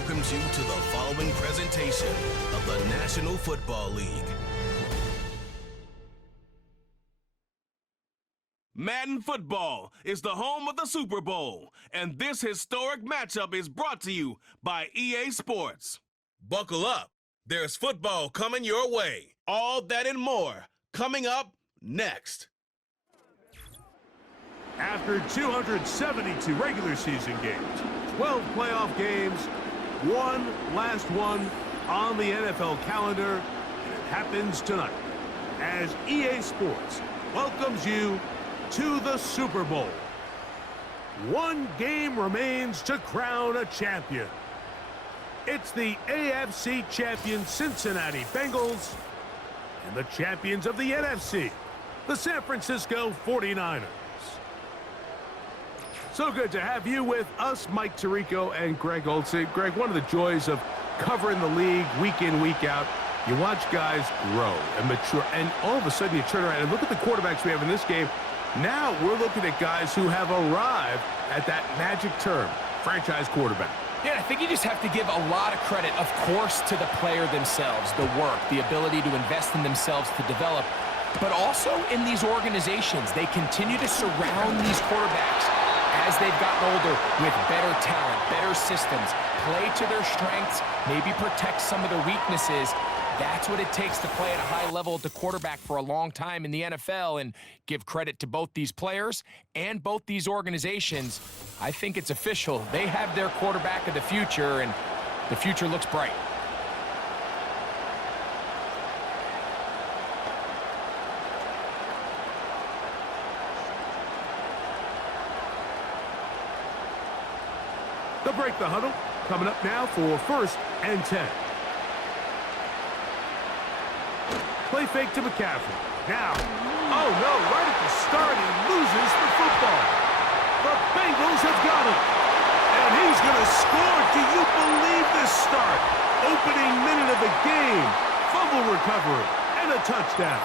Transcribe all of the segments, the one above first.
welcomes you to the following presentation of the National Football League. Madden Football is the home of the Super Bowl, and this historic matchup is brought to you by EA Sports. Buckle up. There's football coming your way. All that and more coming up next. After 272 regular season games, 12 playoff games, one last one on the NFL calendar, and it happens tonight as EA Sports welcomes you to the Super Bowl. One game remains to crown a champion. It's the AFC champion Cincinnati Bengals and the champions of the NFC, the San Francisco 49ers. So good to have you with us, Mike Tirico and Greg Olsen. Greg, one of the joys of covering the league week in, week out, you watch guys grow and mature, and all of a sudden you turn around and look at the quarterbacks we have in this game. Now we're looking at guys who have arrived at that magic term, franchise quarterback. Yeah, I think you just have to give a lot of credit, of course, to the player themselves, the work, the ability to invest in themselves to develop, but also in these organizations. They continue to surround these quarterbacks as they've gotten older with better talent, better systems, play to their strengths, maybe protect some of their weaknesses. That's what it takes to play at a high level at the quarterback for a long time in the NFL, and give credit to both these players and both these organizations. I think it's official. They have their quarterback of the future, and the future looks bright. They'll break the huddle. Coming up now for 1st and 10. Play fake to McCaffrey. Now, oh no, right at the start, he loses the football. The Bengals have got him. And he's going to score. Do you believe this start? Opening minute of the game. Fumble recovery and a touchdown.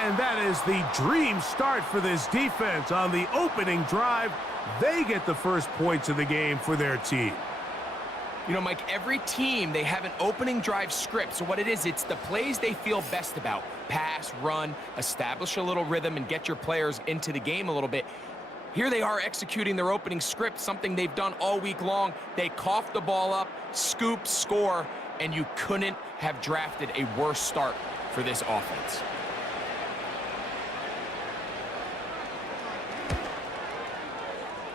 And that is the dream start for this defense on the opening drive. They get the first points of the game for their team. You know, Mike, every team, they have an opening drive script. So what it is, it's the plays they feel best about. Pass, run, establish a little rhythm, and get your players into the game a little bit. Here they are executing their opening script, something they've done all week long. They cough the ball up, scoop, score, and you couldn't have drafted a worse start for this offense.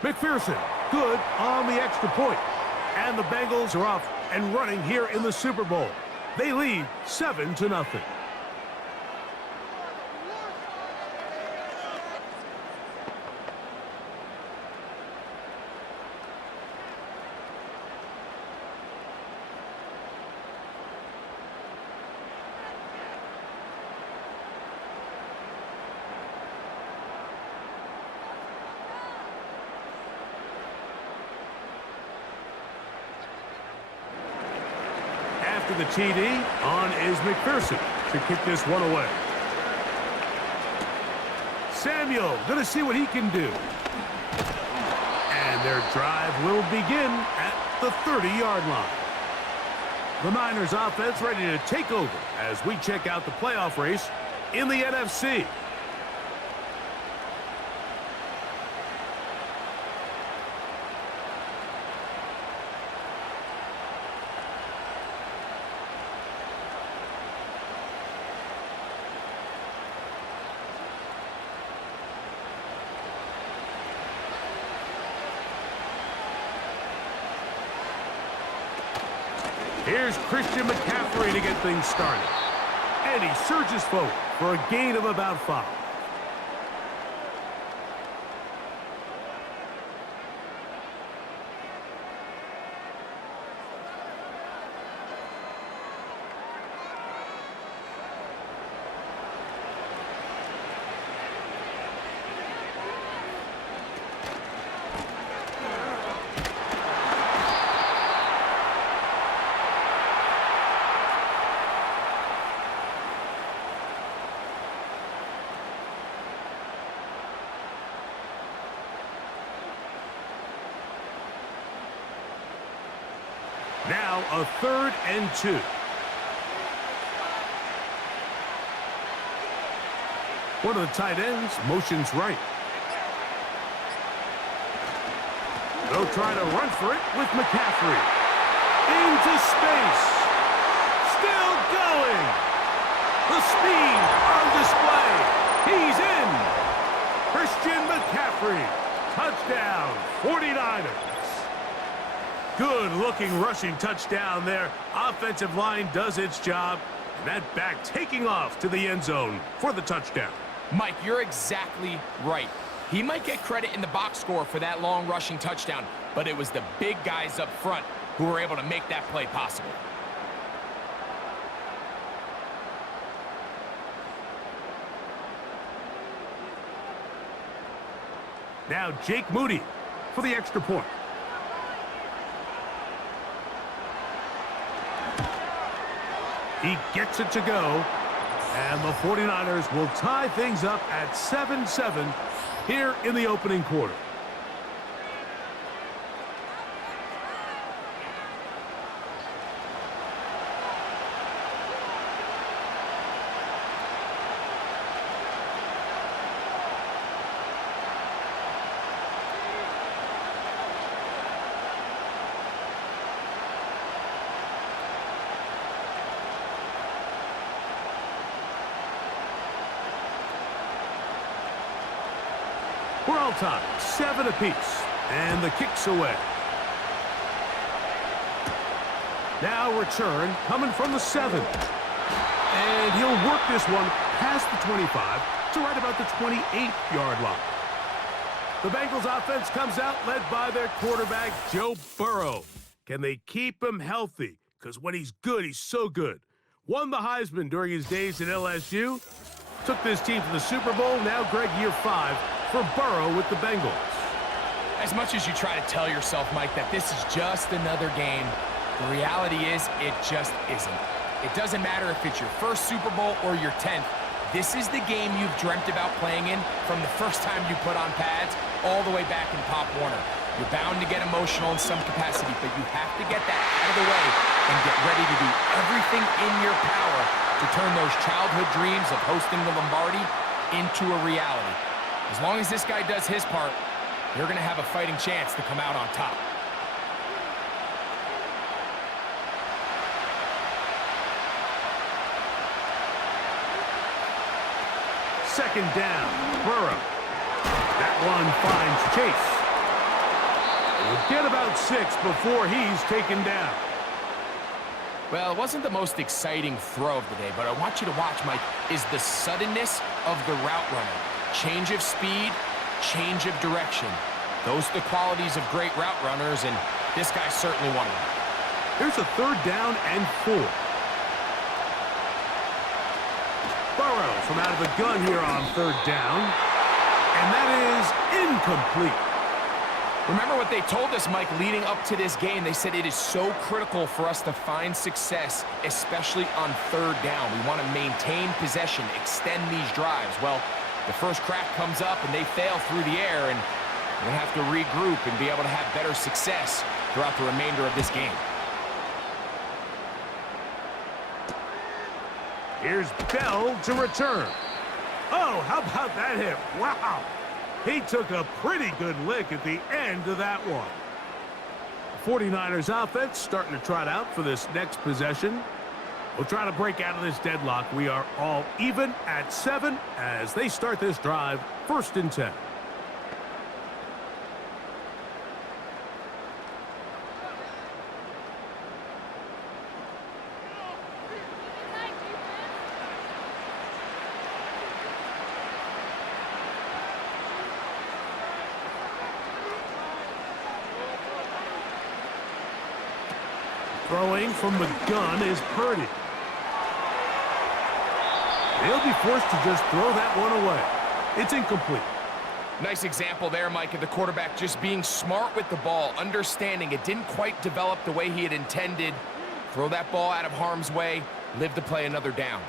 McPherson, good on the extra point. And the Bengals are off and running here in the Super Bowl. They lead 7-0. After the TD, on is McPherson to kick this one away. Samuel going to see what he can do. And their drive will begin at the 30-yard line. The Niners offense ready to take over as we check out the playoff race in the NFC. Here's Christian McCaffrey to get things started. And he surges forward for a gain of about 5. Now a 3rd and 2. One of the tight ends motions right. They'll try to run for it with McCaffrey. Into space. Still going. The speed on display. He's in. Christian McCaffrey. Touchdown, 49ers. Good-looking rushing touchdown there. Offensive line does its job. And that back taking off to the end zone for the touchdown. Mike, you're exactly right. He might get credit in the box score for that long rushing touchdown, but it was the big guys up front who were able to make that play possible. Now Jake Moody for the extra point. He gets it to go. And the 49ers will tie things up at 7-7 here in the opening quarter. We're all tied, 7 apiece, and the kick's away. Now return coming from the 7. And he'll work this one past the 25 to right about the 28-yard line. The Bengals offense comes out led by their quarterback, Joe Burrow. Can they keep him healthy? Because when he's good, he's so good. Won the Heisman during his days at LSU. Took this team to the Super Bowl. Now, Greg, year 5 for Burrow with the Bengals. As much as you try to tell yourself, Mike, that this is just another game, the reality is it just isn't. It doesn't matter if it's your first Super Bowl or your 10th. This is the game you've dreamt about playing in from the first time you put on pads all the way back in Pop Warner. You're bound to get emotional in some capacity, but you have to get that out of the way and get ready to do everything in your power to turn those childhood dreams of hosting the Lombardi into a reality. As long as this guy does his part, you're going to have a fighting chance to come out on top. Second down, Burrow. That one finds Chase. We'll get about 6 before he's taken down. Well, it wasn't the most exciting throw of the day, but I want you to watch, Mike, is the suddenness of the route running. Change of speed, change of direction. Those are the qualities of great route runners, and this guy's certainly one of them. Here's a 3rd down and 4. Burrow from out of the gun here on 3rd down. And that is incomplete. Remember what they told us, Mike, leading up to this game. They said it is so critical for us to find success, especially on 3rd down. We want to maintain possession, extend these drives. Well, the first crack comes up and they fail through the air, and we'll have to regroup and be able to have better success throughout the remainder of this game. Here's Bell to return. Oh, how about that hit? Wow. He took a pretty good lick at the end of that one. 49ers offense starting to trot out for this next possession. We'll try to break out of this deadlock. We are all even at 7 as they start this drive, 1st and 10. Throwing from the gun is Purdy. He'll be forced to just throw that one away. It's incomplete. Nice example there, Mike, of the quarterback just being smart with the ball, understanding it didn't quite develop the way he had intended. Throw that ball out of harm's way, live to play another down.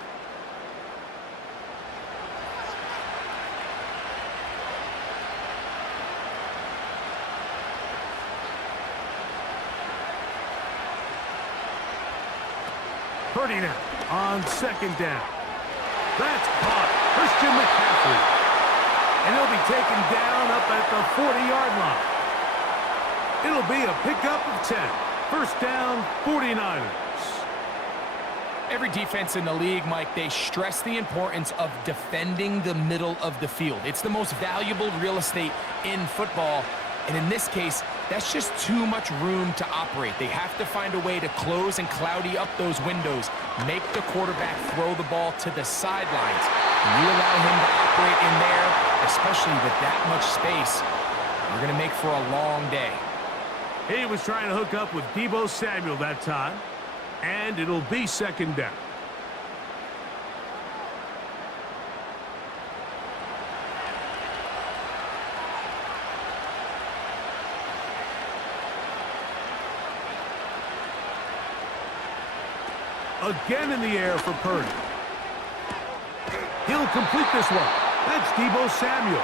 Purdy now on second down. That's caught. Christian McCaffrey. And he'll be taken down up at the 40-yard line. It'll be a pickup of 10. First down, 49ers. Every defense in the league, Mike, they stress the importance of defending the middle of the field. It's the most valuable real estate in football. And in this case, that's just too much room to operate. They have to find a way to close and cloudy up those windows, make the quarterback throw the ball to the sidelines. And you allow him to operate in there, especially with that much space, you're going to make for a long day. He was trying to hook up with Deebo Samuel that time, and it'll be second down. Again in the air for Purdy. He'll complete this one. That's Deebo Samuel.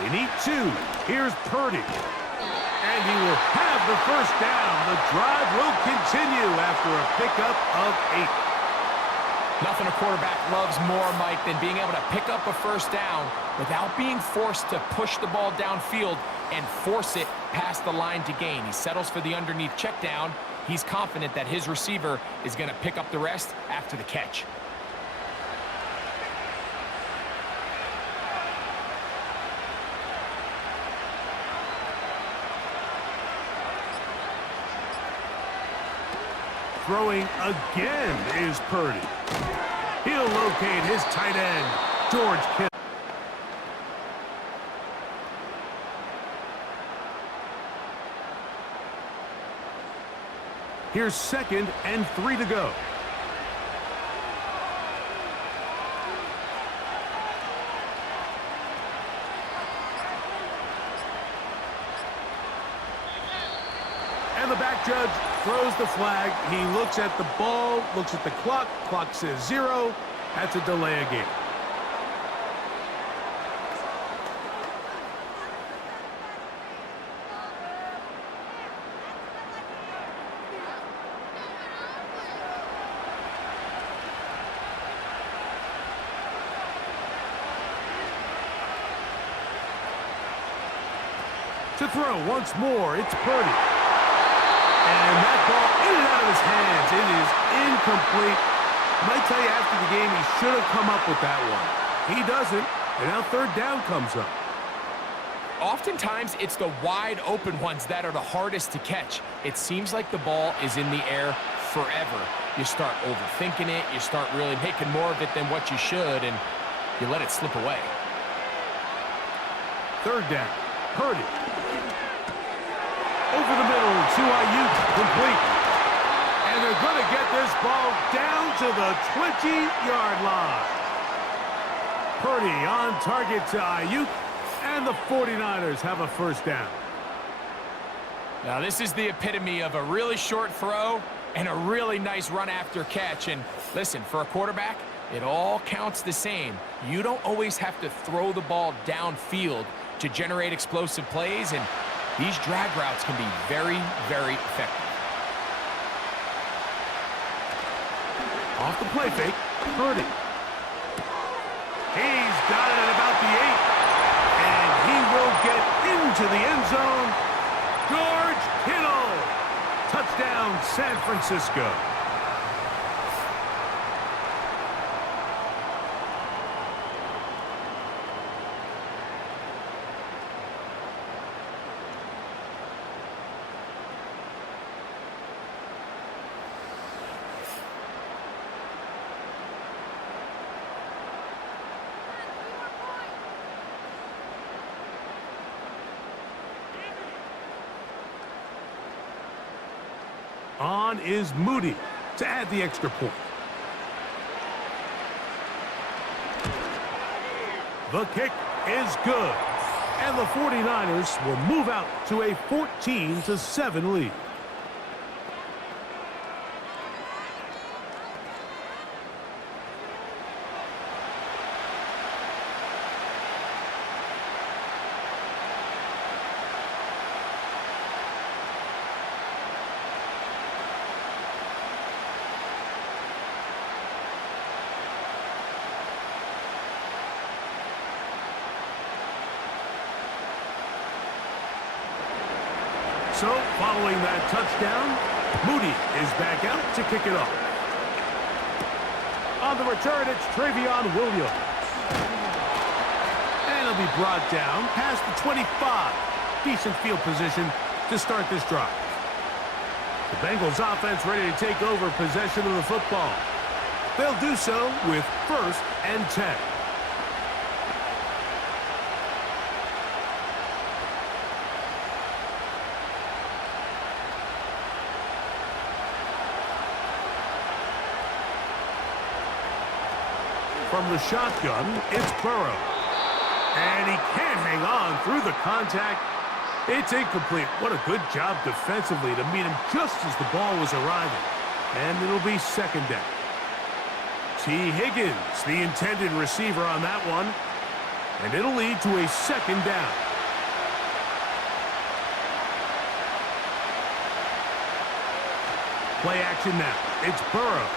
They need two. Here's Purdy. And he will have the first down. The drive will continue after a pickup of 8. Nothing a quarterback loves more, Mike, than being able to pick up a first down without being forced to push the ball downfield and force it past the line to gain. He settles for the underneath check down. He's confident that his receiver is going to pick up the rest after the catch. Throwing again is Purdy. He'll locate his tight end, George Kittle. Here's 2nd and 3 to go. And the back judge throws the flag. He looks at the ball, looks at the clock. Clock says 0. That's a delay of game. To throw once more, it's Purdy. And that ball in and out of his hands. It is incomplete. I might tell you after the game he should have come up with that one. He doesn't, and now third down comes up. Oftentimes, it's the wide open ones that are the hardest to catch. It seems like the ball is in the air forever. You start overthinking it. You start really making more of it than what you should, and you let it slip away. Third down, Purdy. Over the middle to Ayuk, complete. And they're going to get this ball down to the 20-yard line. Purdy on target to Ayuk, and the 49ers have a first down. Now, this is the epitome of a really short throw and a really nice run after catch. And listen, for a quarterback, it all counts the same. You don't always have to throw the ball downfield to generate explosive plays, and these drag routes can be very, very effective. Off the play fake, Purdy. He's got it at about the 8. And he will get into the end zone. George Kittle. Touchdown, San Francisco. On is Moody to add the extra point. The kick is good. And the 49ers will move out to a 14-7 lead. So, following that touchdown, Moody is back out to kick it off. On the return, it's Travion Williams. And he'll be brought down past the 25. Decent field position to start this drive. The Bengals offense ready to take over possession of the football. They'll do so with 1st and 10. From the shotgun, it's Burrow. And he can't hang on through the contact. It's incomplete. What a good job defensively to meet him just as the ball was arriving. And it'll be 2nd down. T. Higgins, the intended receiver on that one. And it'll lead to a 2nd down. Play action now. It's Burrow.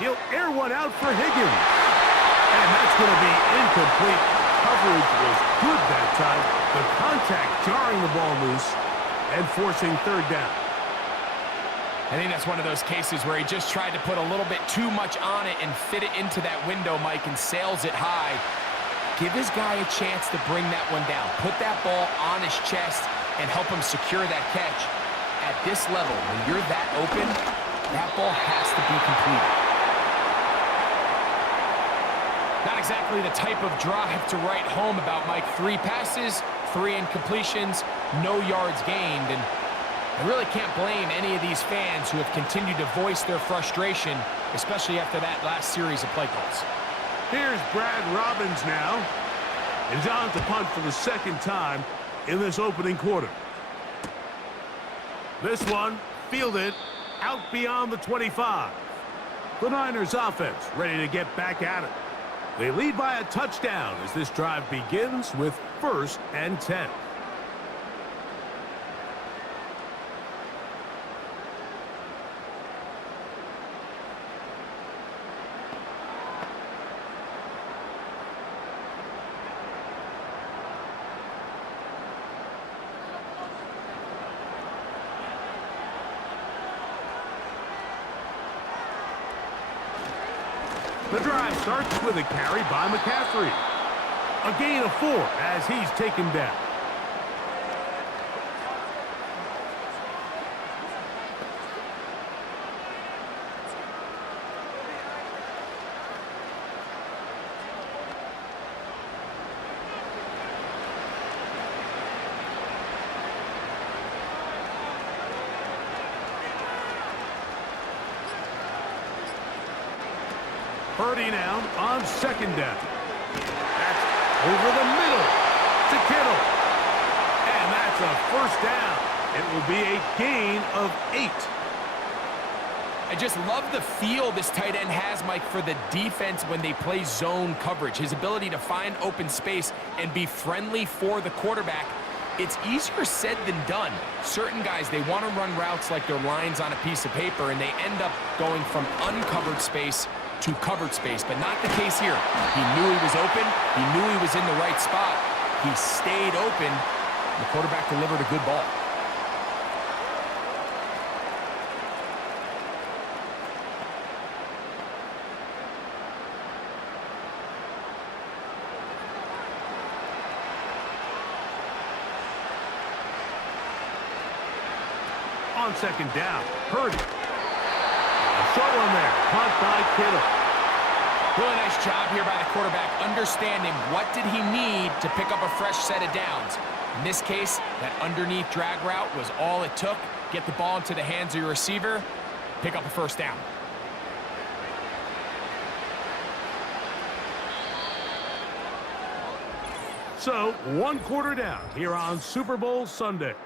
He'll air one out for Higgins. And that's going to be incomplete. Coverage was good that time. The contact jarring the ball loose and forcing 3rd down. I think that's one of those cases where he just tried to put a little bit too much on it and fit it into that window, Mike, and sails it high. Give his guy a chance to bring that one down. Put that ball on his chest and help him secure that catch. At this level, when you're that open, that ball has to be completed. Not exactly the type of drive to write home about, Mike. 3 passes, 3 incompletions, no yards gained. And I really can't blame any of these fans who have continued to voice their frustration, especially after that last series of play calls. Here's Brad Robbins now. And on to punt for the 2nd time in this opening quarter. This one, fielded out beyond the 25. The Niners offense ready to get back at it. They lead by a touchdown as this drive begins with 1st and 10. The drive starts with a carry by McCaffrey. A gain of 4 as he's taken down. Purdy now on 2nd down. That's over the middle to Kittle. And that's a 1st down. It will be a gain of 8. I just love the feel this tight end has, Mike, for the defense when they play zone coverage. His ability to find open space and be friendly for the quarterback. It's easier said than done. Certain guys, they want to run routes like they're lines on a piece of paper, and they end up going from uncovered space to covered space, but not the case here. He knew he was open. He knew he was in the right spot. He stayed open. The quarterback delivered a good ball. On 2nd down, Purdy. A short one there, caught by Kittle. Really nice job here by the quarterback, understanding what did he need to pick up a fresh set of downs. In this case, that underneath drag route was all it took. Get the ball into the hands of your receiver, pick up a 1st down. So, 1 quarter down here on Super Bowl Sunday.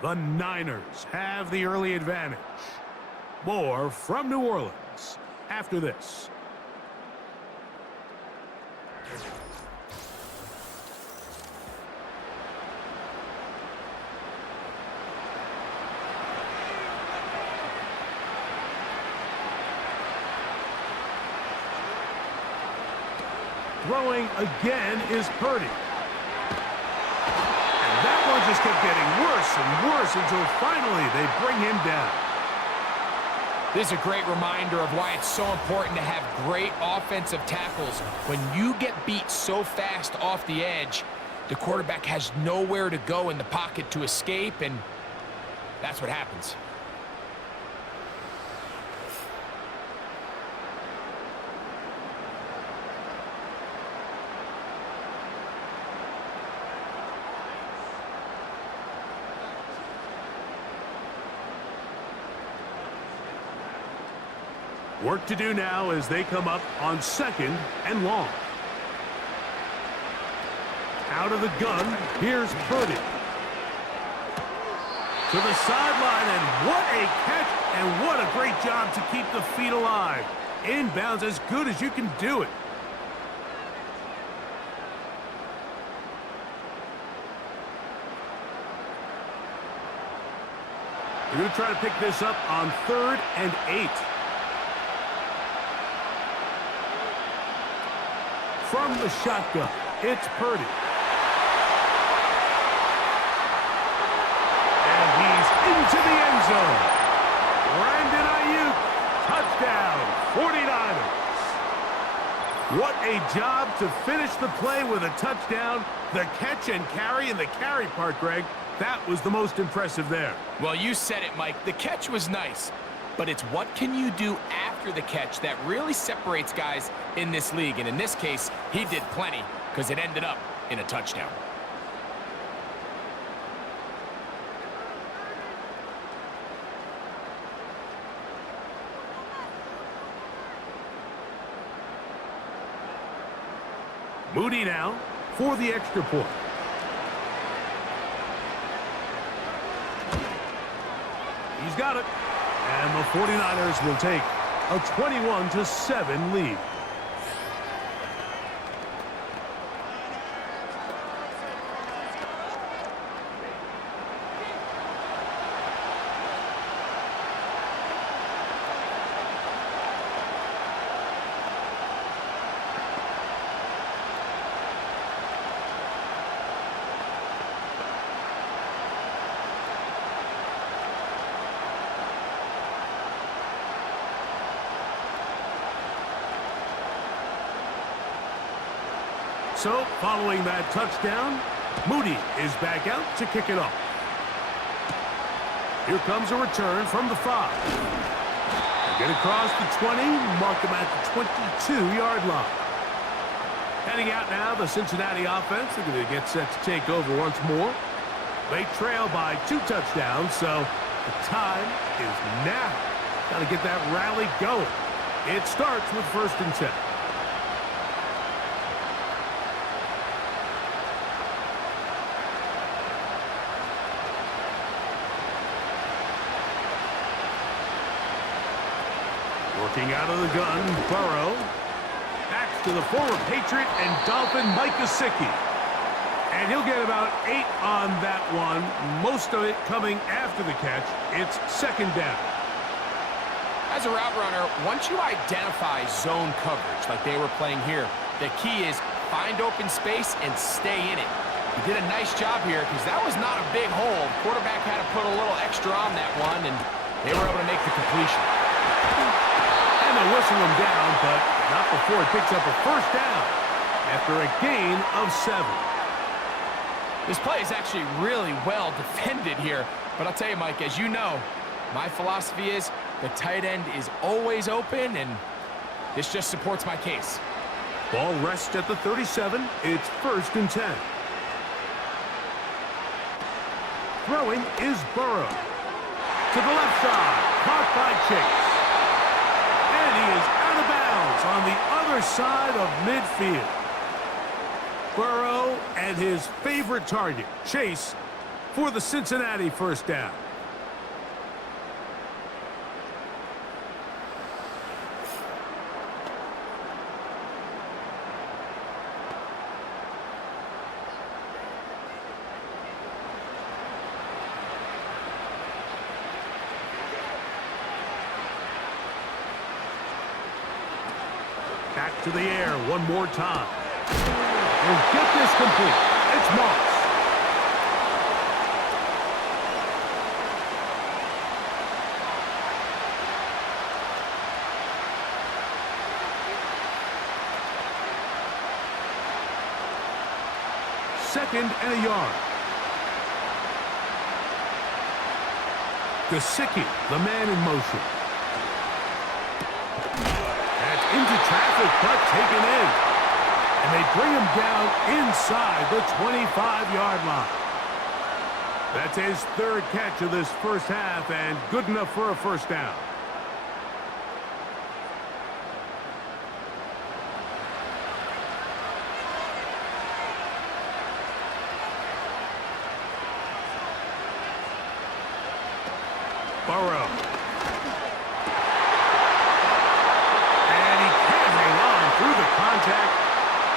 The Niners have the early advantage. More from New Orleans after this. Throwing again is Purdy. And that one just kept getting worse and worse until finally they bring him down. This is a great reminder of why it's so important to have great offensive tackles. When you get beat so fast off the edge, the quarterback has nowhere to go in the pocket to escape, and that's what happens. Work to do now as they come up on 2nd and long. Out of the gun, here's Purdy. To the sideline, and what a catch, and what a great job to keep the feet alive. Inbounds as good as you can do it. You're going to try to pick this up on 3rd and 8. From the shotgun, it's Purdy. And he's into the end zone. Brandon Ayuk, touchdown, 49ers. What a job to finish the play with a touchdown. The catch and carry, and the carry part, Greg, that was the most impressive there. Well, you said it, Mike. The catch was nice, but it's what can you do after the catch that really separates guys in this league. And in this case, he did plenty because it ended up in a touchdown. Moody now for the extra point. He's got it. And the 49ers will take a 21-7 lead. So, following that touchdown, Moody is back out to kick it off. Here comes a return from the 5. They get across the 20, mark them at the 22-yard line. Heading out now, the Cincinnati offense. They're going to get set to take over once more. They trail by 2 touchdowns, so the time is now. Got to get that rally going. It starts with 1st and 10. Working out of the gun, Burrow. Backs to the former Patriot and Dolphin Mike Gesicki. And he'll get about 8 on that one. Most of it coming after the catch. It's 2nd down. As a route runner, once you identify zone coverage like they were playing here, the key is find open space and stay in it. He did a nice job here because that was not a big hole. The quarterback had to put a little extra on that one, and they were able to make the completion. And they'll whistle him down, but not before he picks up a 1st down after a gain of 7. This play is actually really well defended here. But I'll tell you, Mike, as you know, my philosophy is the tight end is always open, and this just supports my case. Ball rests at the 37. It's 1st and 10. Throwing is Burrow. To the left side. Caught by Chase. And he is out of bounds on the other side of midfield. Burrow and his favorite target, Chase, for the Cincinnati first down. Back to the air one more time. And get this complete. It's Moss. Second and a yard. Gesicki, the man in motion. Into traffic, but taken in. And they bring him down inside the 25-yard line. That's his third catch of this first half, and good enough for a first down. Burrow.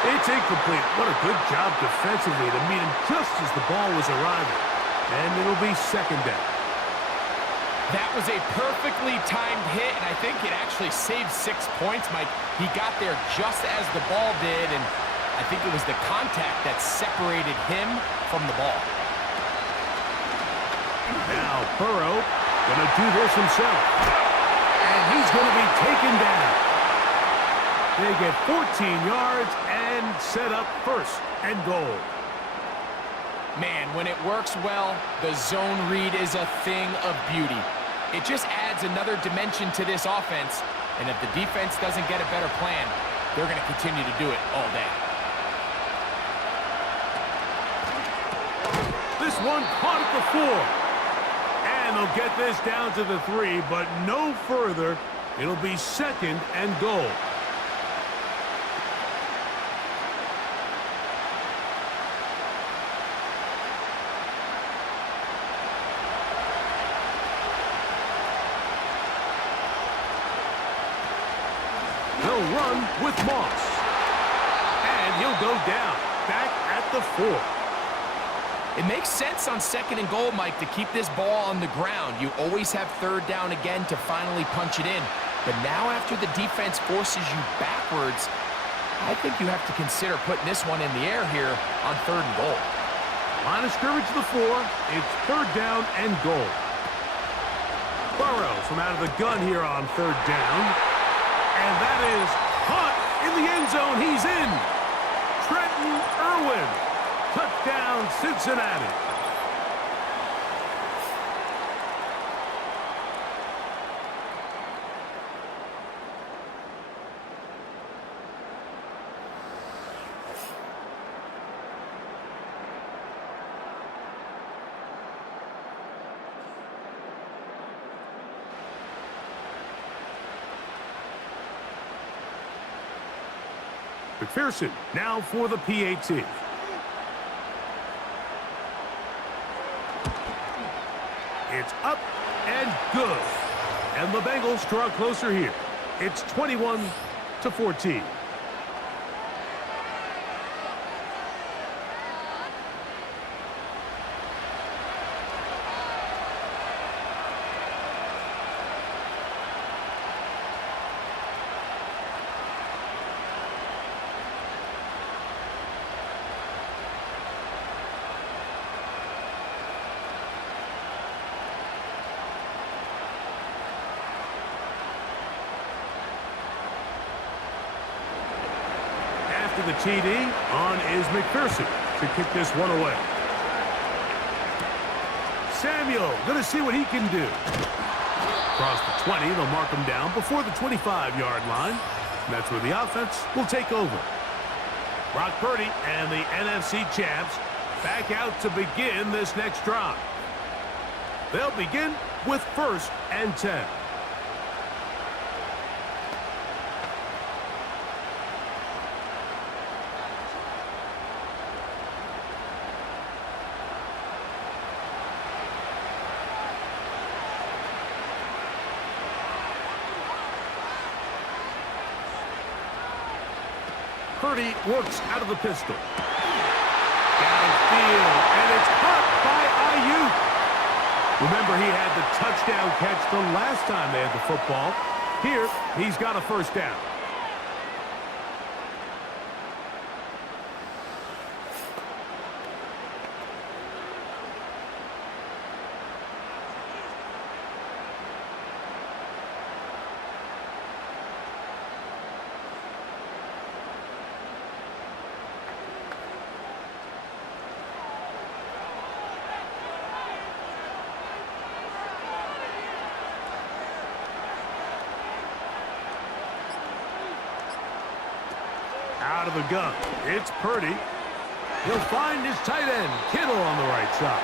It's incomplete. What a good job defensively to meet him just as the ball was arriving. And it'll be second down. That was a perfectly timed hit, and I think it actually saved 6 points, Mike. He got there just as the ball did, and I think it was the contact that separated him from the ball. Now Burrow going to do this himself. And he's going to be taken down. They get 14 yards and set up first and goal. Man, when it works well, the zone read is a thing of beauty. It just adds another dimension to this offense, and if the defense doesn't get a better plan, they're going to continue to do it all day. This one caught at the 4. And they'll get this down to the 3, but no further. It'll be second and goal. He'll run with Moss. And he'll go down, back at the 4. It makes sense on second and goal, Mike, to keep this ball on the ground. You always have third down again to finally punch it in. But now after the defense forces you backwards, I think you have to consider putting this one in the air here on third and goal. Line of scrimmage to the 4. It's third down and goal. Burrow from out of the gun here on third down. And that is caught in the end zone. He's in. Trenton Irwin. Touchdown, Cincinnati. McPherson now for the PAT. It's up and good. And the Bengals draw closer here. It's 21-14. After the TD, on is McPherson to kick this one away. Samuel going to see what he can do. Across the 20, they'll mark him down before the 25-yard line. And that's where the offense will take over. Brock Purdy and the NFC champs back out to begin this next drive. They'll begin with 1st and 10. Purdy works out of the pistol. Downfield, and it's caught by Ayuk. Remember, he had the touchdown catch the last time they had the football. Here, he's got a first down. Out of the gun, it's Purdy. He'll find his tight end, Kittle, on the right side.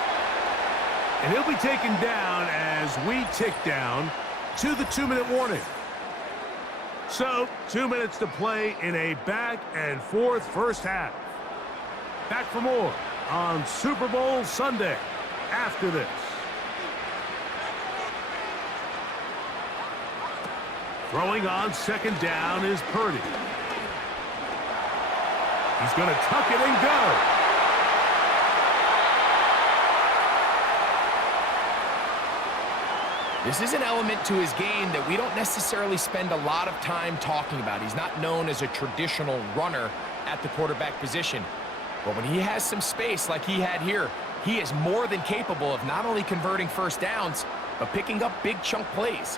And he'll be taken down as we tick down to the 2-minute warning. So, 2 minutes to play in a back-and-forth first half. Back for more on Super Bowl Sunday after this. Throwing on second down is Purdy. He's going to tuck it and go. This is an element to his game that we don't necessarily spend a lot of time talking about. He's not known as a traditional runner at the quarterback position. But when he has some space like he had here, he is more than capable of not only converting first downs, but picking up big chunk plays.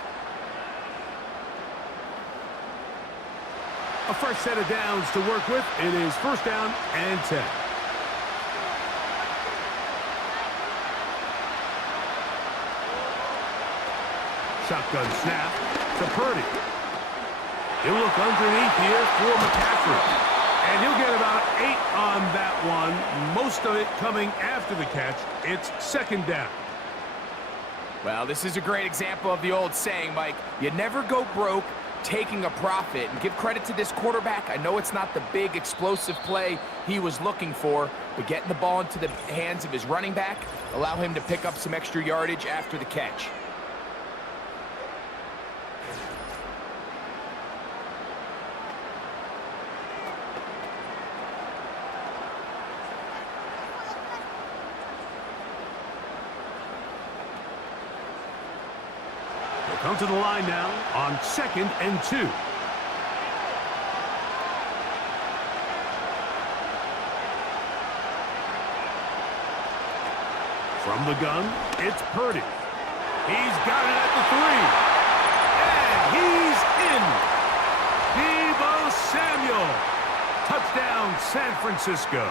A fresh set of downs to work with. It is first down and 10. Shotgun snap to Purdy. He'll look underneath here for McCaffrey. And he'll get about 8 on that one. Most of it coming after the catch. It's second down. Well, this is a great example of the old saying, Mike. You never go broke taking a profit. And give credit to this quarterback. I know it's not the big explosive play he was looking for, but getting the ball into the hands of his running back allow him to pick up some extra yardage after the catch. Come to the line now on 2nd and 2. From the gun, it's Purdy. He's got it at the 3. And he's in. Deebo Samuel. Touchdown, San Francisco.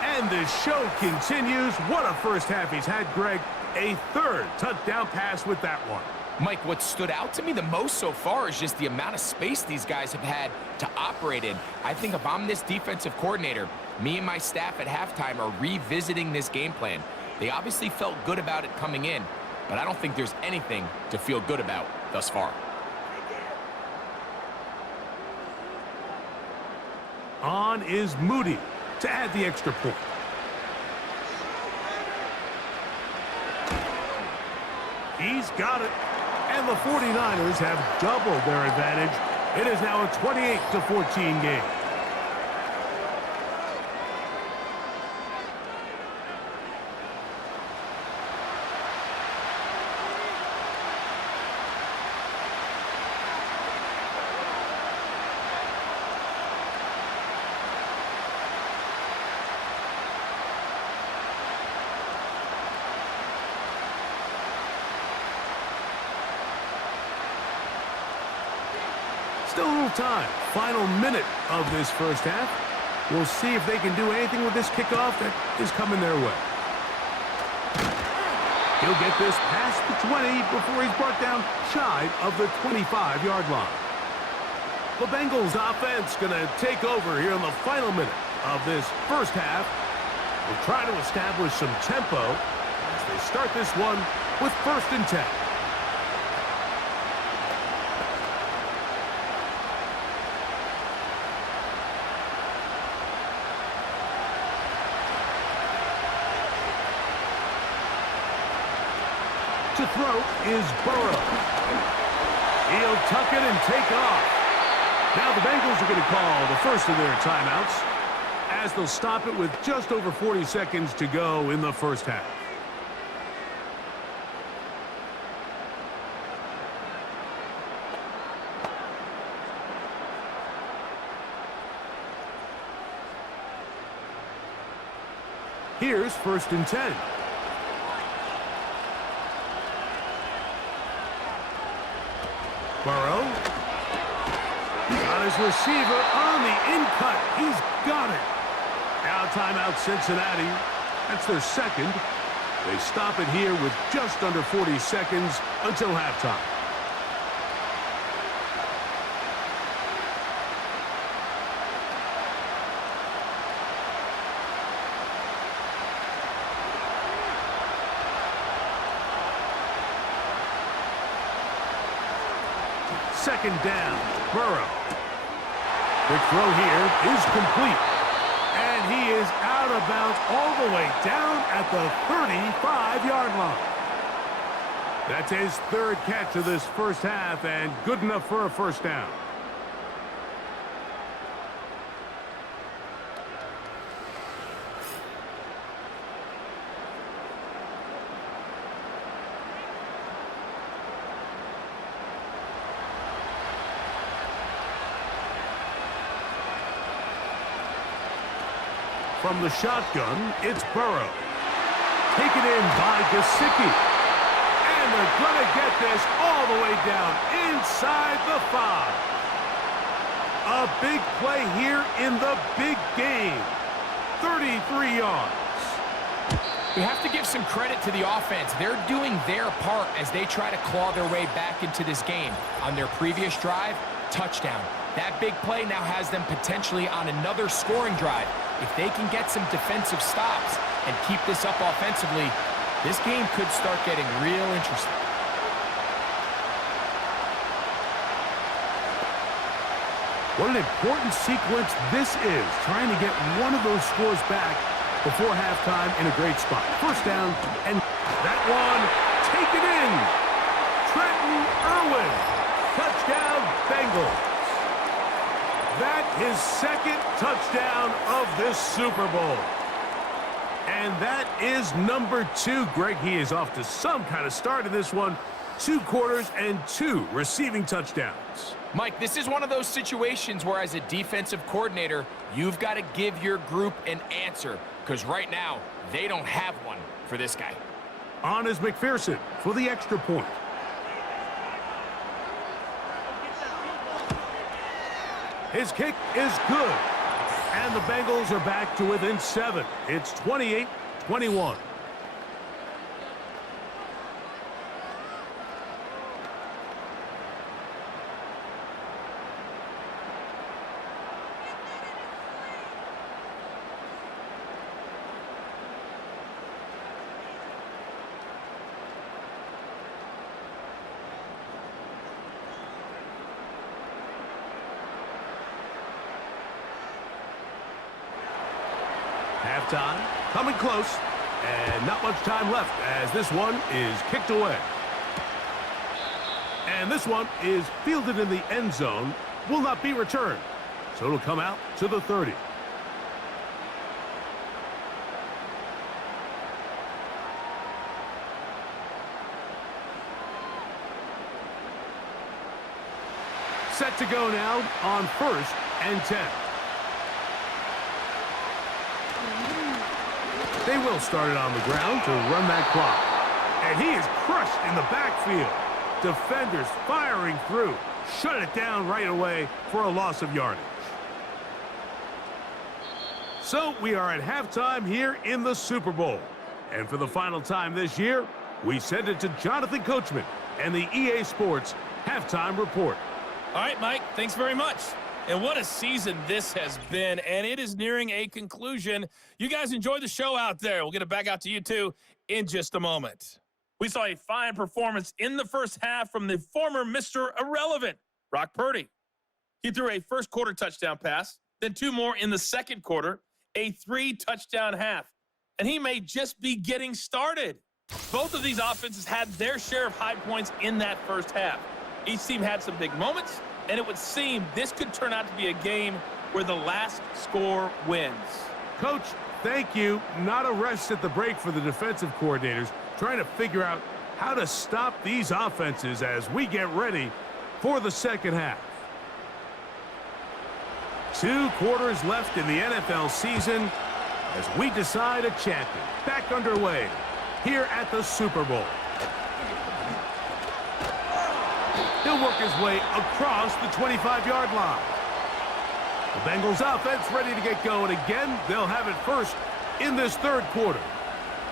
And the show continues. What a first half he's had, Greg. A third touchdown pass with that one. Mike, what stood out to me the most so far is just the amount of space these guys have had to operate in. I think if I'm this defensive coordinator, me and my staff at halftime are revisiting this game plan. They obviously felt good about it coming in, but I don't think there's anything to feel good about thus far. On is Moody to add the extra point. He's got it. And the 49ers have doubled their advantage. It is now a 28-14 game. Still a little time. Final minute of this first half. We'll see if they can do anything with this kickoff that is coming their way. He'll get this past the 20 before he's brought down shy of the 25-yard line. The Bengals offense going to take over here in the final minute of this first half. We'll try to establish some tempo as they start this one with first and 10. To throw is Burrow. He'll tuck it and take off. Now the Bengals are going to call the first of their timeouts as they'll stop it with just over 40 seconds to go in the first half. Here's 1st and 10. Burrow. Got his receiver on the in-cut. He's got it. Now timeout Cincinnati. That's their second. They stop it here with just under 40 seconds until halftime. Second down, Burrow. The throw here is complete. And he is out of bounds all the way down at the 35-yard line. That's his 3rd catch of this first half and good enough for a first down. From the shotgun, it's Burrow. Taken in by Gesicki. And they're going to get this all the way down inside the 5. A big play here in the big game. 33 yards. We have to give some credit to the offense. They're doing their part as they try to claw their way back into this game. On their previous drive, touchdown. That big play now has them potentially on another scoring drive. If they can get some defensive stops and keep this up offensively, this game could start getting real interesting. What an important sequence this is, trying to get one of those scores back before halftime in a great spot. First down, and that one taken in. Trenton Irwin, touchdown Bengals. That his 2nd touchdown of this Super Bowl. And that is number 2. Greg, he is off to some kind of start in this one. 2 quarters and 2 receiving touchdowns. Mike, this is one of those situations where as a defensive coordinator, you've got to give your group an answer, because right now, they don't have one for this guy. On is McPherson for the extra point. His kick is good. And the Bengals are back to within 7. It's 28-21. Halftime, coming close, and not much time left as this one is kicked away. And this one is fielded in the end zone, will not be returned. So it'll come out to the 30. Set to go now on 1st and 10. They will start it on the ground to run that clock. And he is crushed in the backfield. Defenders firing through. Shut it down right away for a loss of yardage. So we are at halftime here in the Super Bowl. And for the final time this year, we send it to Jonathan Coachman and the EA Sports Halftime Report. All right, Mike, thanks very much. And what a season this has been, and it is nearing a conclusion. You guys enjoy the show out there. We'll get it back out to you, too, in just a moment. We saw a fine performance in the first half from the former Mr. Irrelevant, Brock Purdy. He threw a first-quarter touchdown pass, then 2 more in the second quarter, a 3-touchdown half. And he may just be getting started. Both of these offenses had their share of high points in that first half. Each team had some big moments, and it would seem this could turn out to be a game where the last score wins. Coach, thank you. Not a rest at the break for the defensive coordinators, trying to figure out how to stop these offenses as we get ready for the second half. 2 quarters left in the NFL season as we decide a champion. Back underway here at the Super Bowl. He'll work his way across the 25-yard line. The Bengals offense ready to get going again. They'll have it first in this third quarter.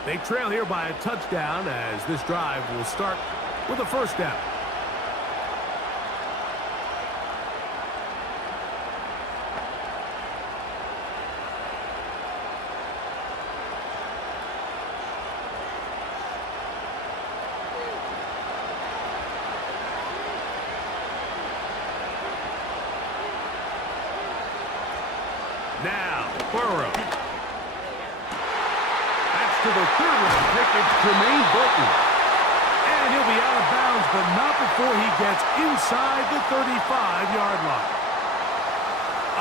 They trail here by a touchdown as this drive will start with a first down. Now, Burrow. That's to the third-round pick. It's Jermaine Burton. And he'll be out of bounds, but not before he gets inside the 35-yard line.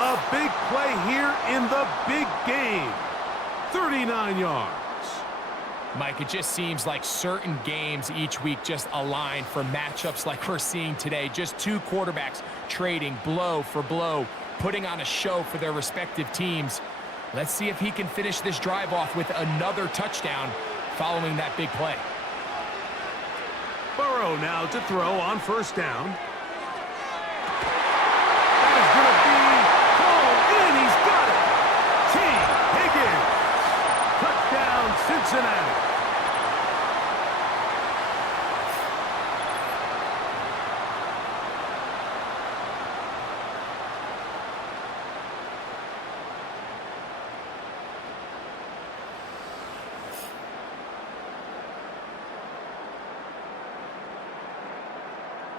A big play here in the big game. 39 yards. Mike, it just seems like certain games each week just align for matchups like we're seeing today. Just 2 quarterbacks trading blow for blow, putting on a show for their respective teams. Let's see if he can finish this drive off with another touchdown following that big play. Burrow now to throw on first down. That is going to be called in. He's got it. T. Higgins. Touchdown, Cincinnati.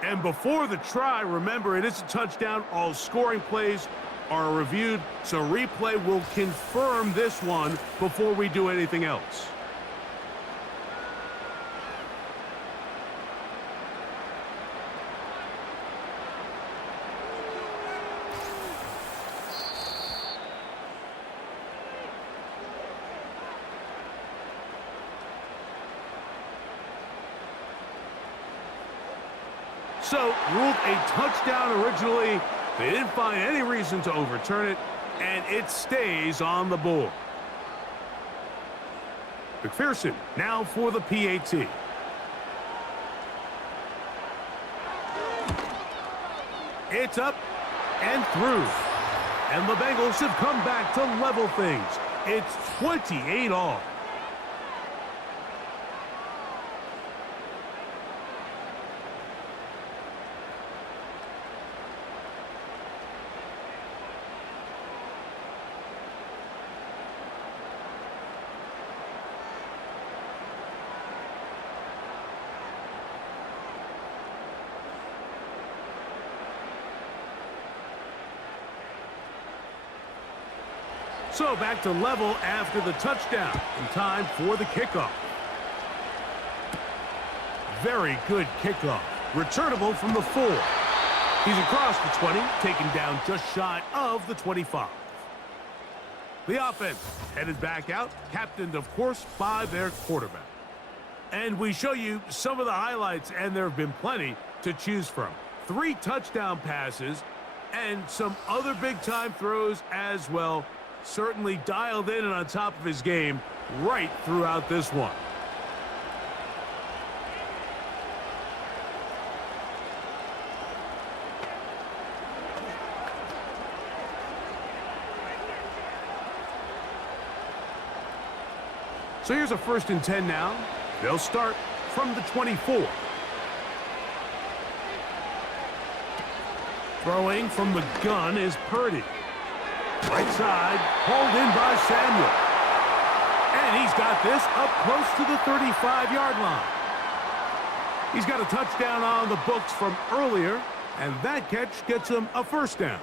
And before the try, remember, it is a touchdown. All scoring plays are reviewed, so replay will confirm this one before we do anything else. So, ruled a touchdown originally. They didn't find any reason to overturn it, and it stays on the board. McPherson now for the PAT. It's up and through. And the Bengals have come back to level things. It's 28 all. So back to level after the touchdown. In time for the kickoff. Very good kickoff. Returnable from the 4. He's across the 20, taken down just shy of the 25. The offense headed back out, captained, of course, by their quarterback. And we show you some of the highlights, and there have been plenty to choose from. 3 touchdown passes and some other big-time throws as well. Certainly dialed in and on top of his game right throughout this one. So here's a 1st and 10 now. They'll start from the 24. Throwing from the gun is Purdy. Right side, hauled in by Samuel. And he's got this up close to the 35-yard line. He's got a touchdown on the books from earlier, and that catch gets him a 1st down.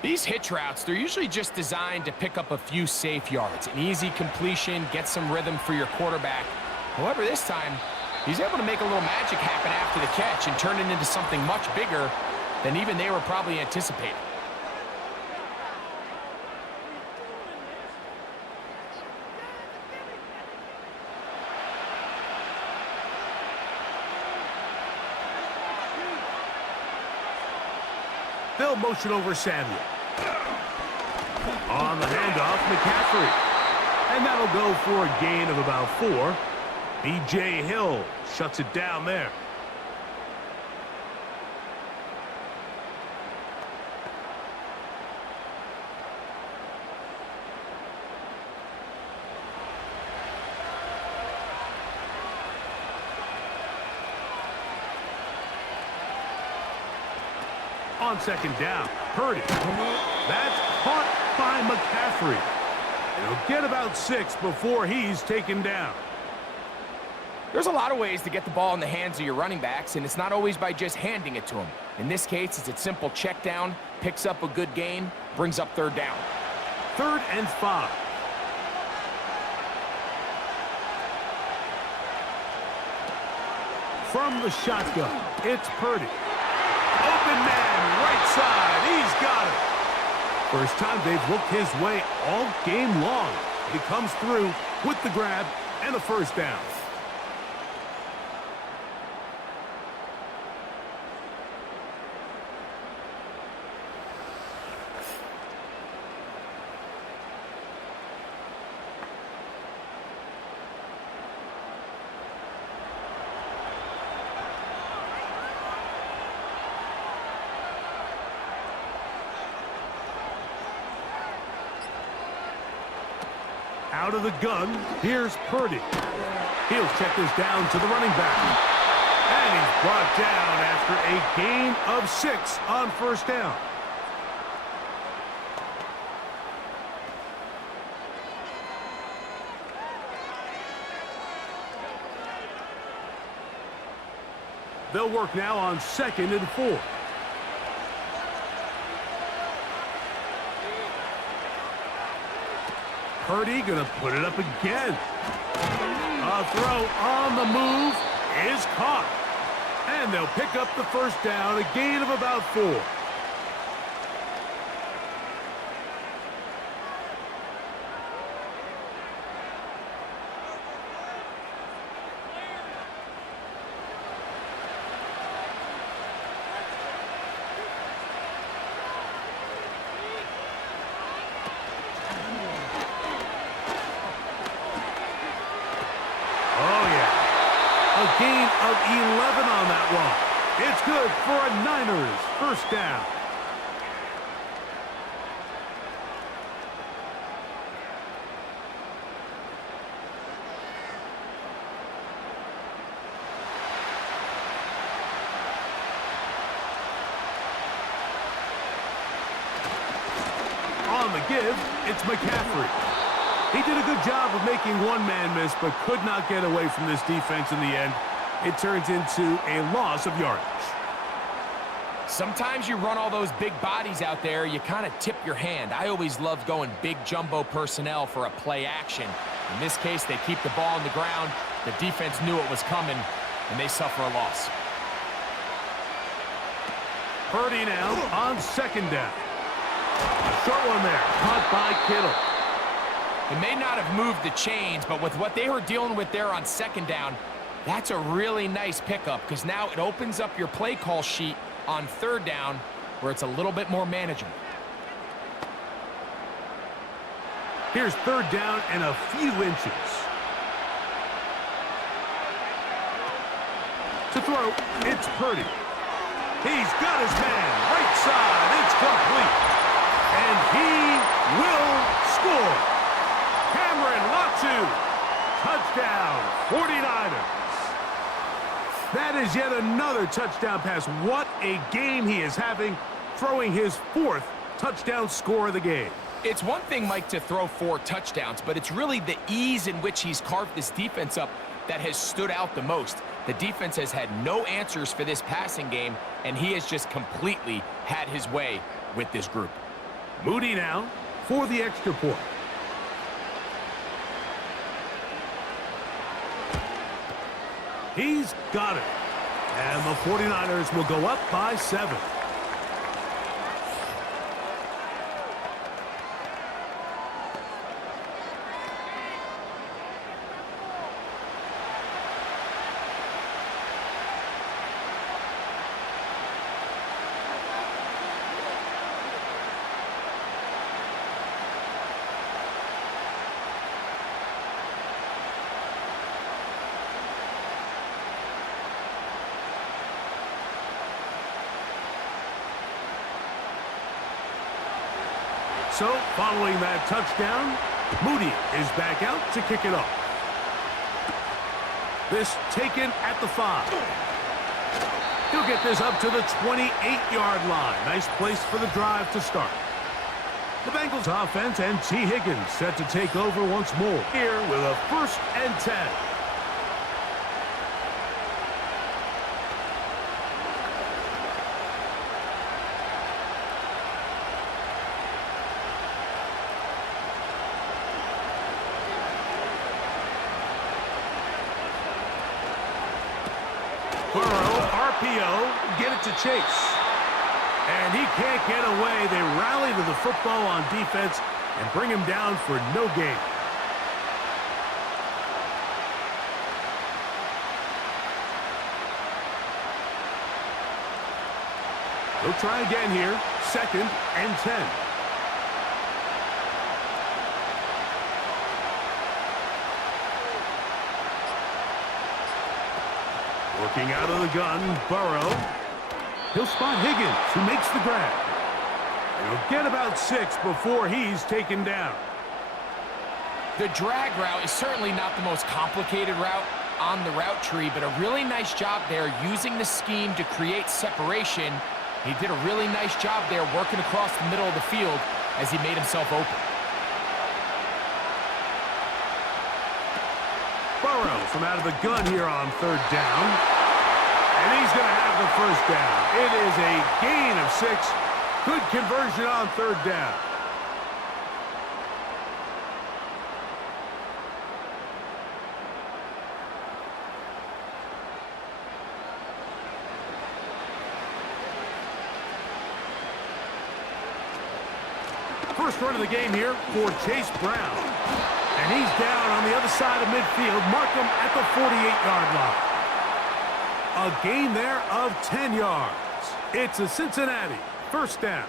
These hitch routes, they're usually just designed to pick up a few safe yards. An easy completion, get some rhythm for your quarterback. However, this time, he's able to make a little magic happen after the catch and turn it into something much bigger than even they were probably anticipating. They'll motion over Samuel. On the handoff, McCaffrey. And that'll go for a gain of about 4. B.J. Hill shuts it down there. On second down, Purdy. That's caught by McCaffrey. He'll get about 6 before he's taken down. There's a lot of ways to get the ball in the hands of your running backs, and it's not always by just handing it to them. In this case, it's a simple check down, picks up a good gain, brings up 3rd down. 3rd and 5. From the shotgun, it's Purdy. Open man, right side. He's got it. First time they've looked his way all game long. He comes through with the grab and a 1st down. Out of the gun, here's Purdy. He'll check this down to the running back. And he's brought down after a gain of 6 on 1st down. They'll work now on 2nd and 4. Purdy gonna put it up again. A throw on the move is caught. And they'll pick up the 1st down, a gain of about 4. A gain of 11 on that one. It's good for a Niners 1st down. On the give, it's McCaffrey. He did a good job of making one man miss, but could not get away from this defense in the end. It turns into a loss of yardage. Sometimes you run all those big bodies out there, you kind of tip your hand. I always loved going big jumbo personnel for a play action. In this case, they keep the ball on the ground. The defense knew it was coming, and they suffer a loss. Purdy now on 2nd down. A short one there, caught by Kittle. It may not have moved the chains, but with what they were dealing with there on 2nd down, that's a really nice pickup because now it opens up your play call sheet on 3rd down where it's a little bit more manageable. Here's 3rd down and a few inches. To throw, it's Purdy. He's got his man, right side, it's complete. And he will score. Cameron Latu, touchdown, 49ers. That is yet another touchdown pass. What a game he is having, throwing his 4th touchdown score of the game. It's one thing, Mike, to throw 4 touchdowns, but it's really the ease in which he's carved this defense up that has stood out the most. The defense has had no answers for this passing game, and he has just completely had his way with this group. Moody now for the extra point. He's got it. And the 49ers will go up by 7. So, following that touchdown, Moody is back out to kick it off. This taken at the 5. He'll get this up to the 28-yard line. Nice place for the drive to start. The Bengals offense and T. Higgins set to take over once more here with a 1st and 10. RPO, get it to Chase. And he can't get away. They rally to the football on defense and bring him down for no gain. He'll try again here. 2nd and 10. Working out of the gun, Burrow. He'll spot Higgins, who makes the grab. He'll get about 6 before he's taken down. The drag route is certainly not the most complicated route on the route tree, but a really nice job there using the scheme to create separation. He did a really nice job there working across the middle of the field as he made himself open. Burrow from out of the gun here on 3rd down. And he's going to have the 1st down. It is a gain of 6. Good conversion on 3rd down. First run of the game here for Chase Brown. And he's down on the other side of midfield. Mark him at the 48-yard line. A gain there of 10 yards. It's a Cincinnati 1st down.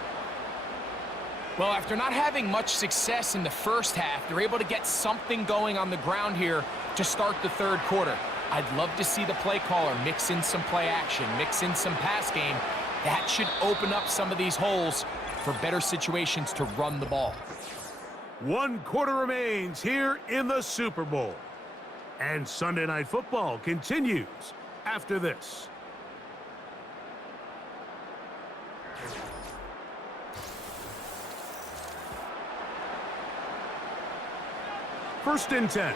Well, after not having much success in the first half, they're able to get something going on the ground here to start the 3rd quarter. I'd love to see the play caller mix in some play action, mix in some pass game. That should open up some of these holes for better situations to run the ball. 1 quarter remains here in the Super Bowl. And Sunday Night Football continues after this. First and 10.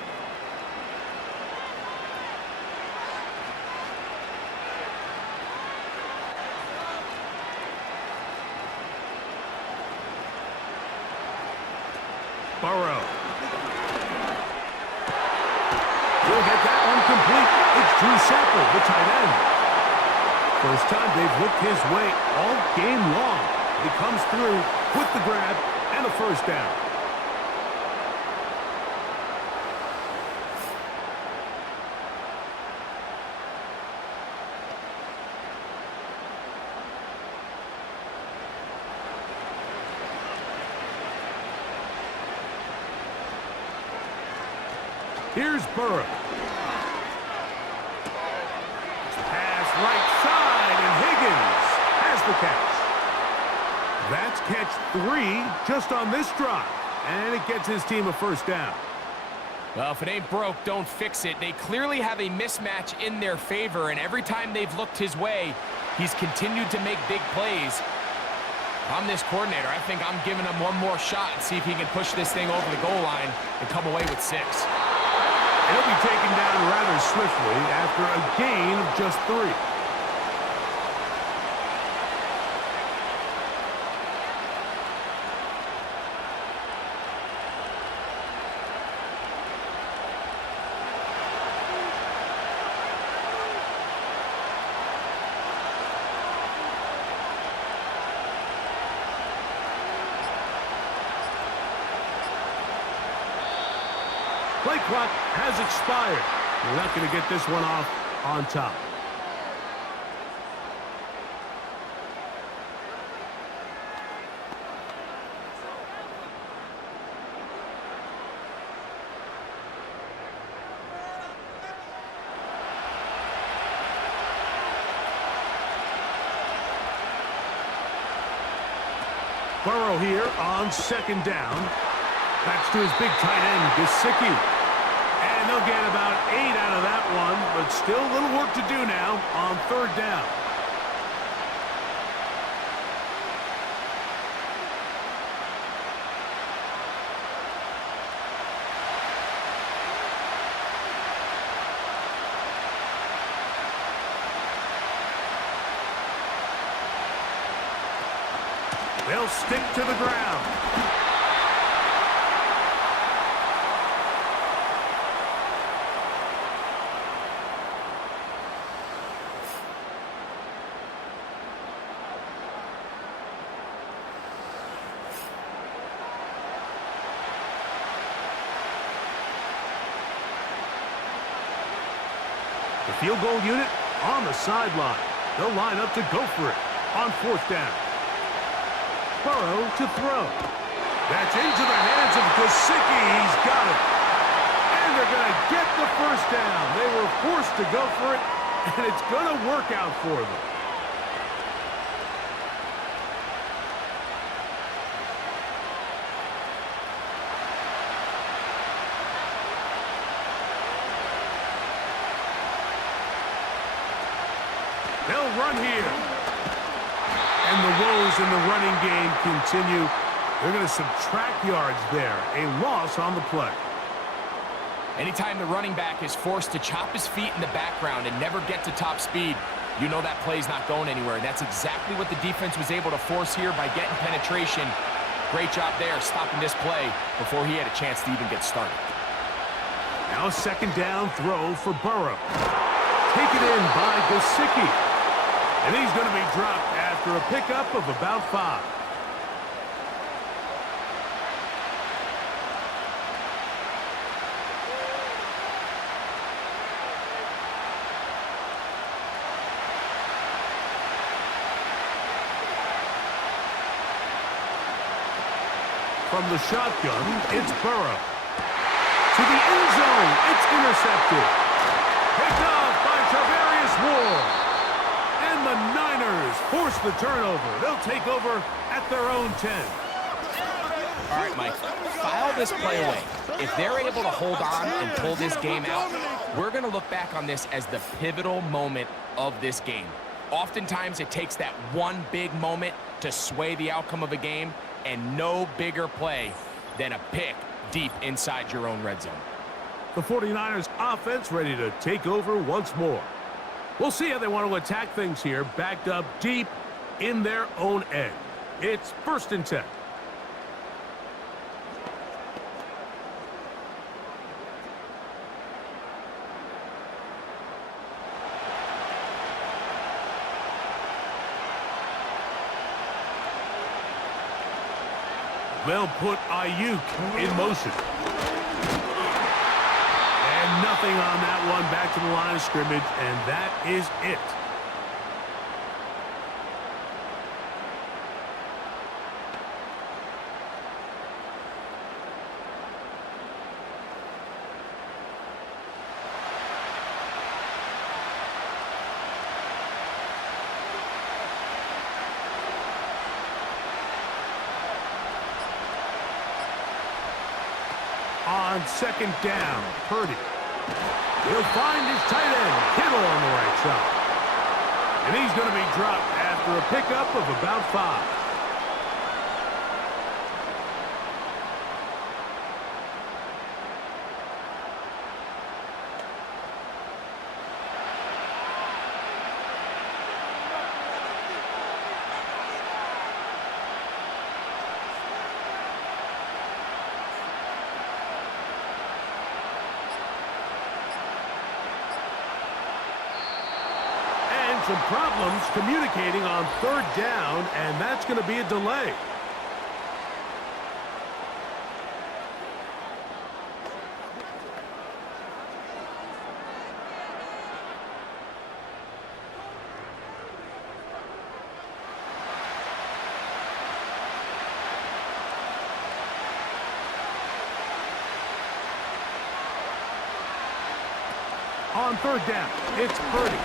Burrow. He'll get that one complete. It's Drew Sample, the tight end. First time they've looked his way all game long. He comes through with the grab and a 1st down. Here's Burrow. Pass right side, and Higgins has the catch. That's catch 3 just on this drive, and it gets his team a 1st down. Well, if it ain't broke, don't fix it. They clearly have a mismatch in their favor, and every time they've looked his way, he's continued to make big plays. If I'm this coordinator, I think I'm giving him one more shot and see if he can push this thing over the goal line and come away with 6. He'll be taken down rather swiftly after a gain of just 3. Play clock has expired. You're not going to get this one off on top. Burrow here on second down. That's to his big tight end, Gesicki. And they'll get about 8 out of that one, but still a little work to do now on third down. They'll stick to the ground. The field goal unit on the sideline. They'll line up to go for it on fourth down. Burrow to throw. That's into the hands of Gesicki. He's got it. And they're going to get the first down. They were forced to go for it, and it's going to work out for them. They'll run here. And the woes in the running game continue. They're going to subtract yards there. A loss on the play. Anytime the running back is forced to chop his feet in the background and never get to top speed, you know that play's not going anywhere. And that's exactly what the defense was able to force here by getting penetration. Great job there stopping this play before he had a chance to even get started. Now a second down throw for Burrow. Taken in by Gesicki. And he's going to be dropped after a pickup of about 5. From the shotgun, it's Burrow. To the end zone, it's intercepted. Picked off by Tarvarius Ward. And the Niners force the turnover. They'll take over at their own 10. All right, Mike, file this play away. If they're able to hold on and pull this game out, we're going to look back on this as the pivotal moment of this game. Oftentimes, it takes that one big moment to sway the outcome of a game, and no bigger play than a pick deep inside your own red zone. The 49ers offense ready to take over once more. We'll see how they want to attack things here, backed up deep in their own end. It's 1st and 10. They'll put Ayuk in motion. And nothing on that one. Back to the line of scrimmage, and that is it. On second down, Purdy. He'll find his tight end, Kittle, on the right side. And he's going to be dropped after a pickup of about 5. Some problems communicating on third down, and that's going to be a delay. On third down, it's Purdy.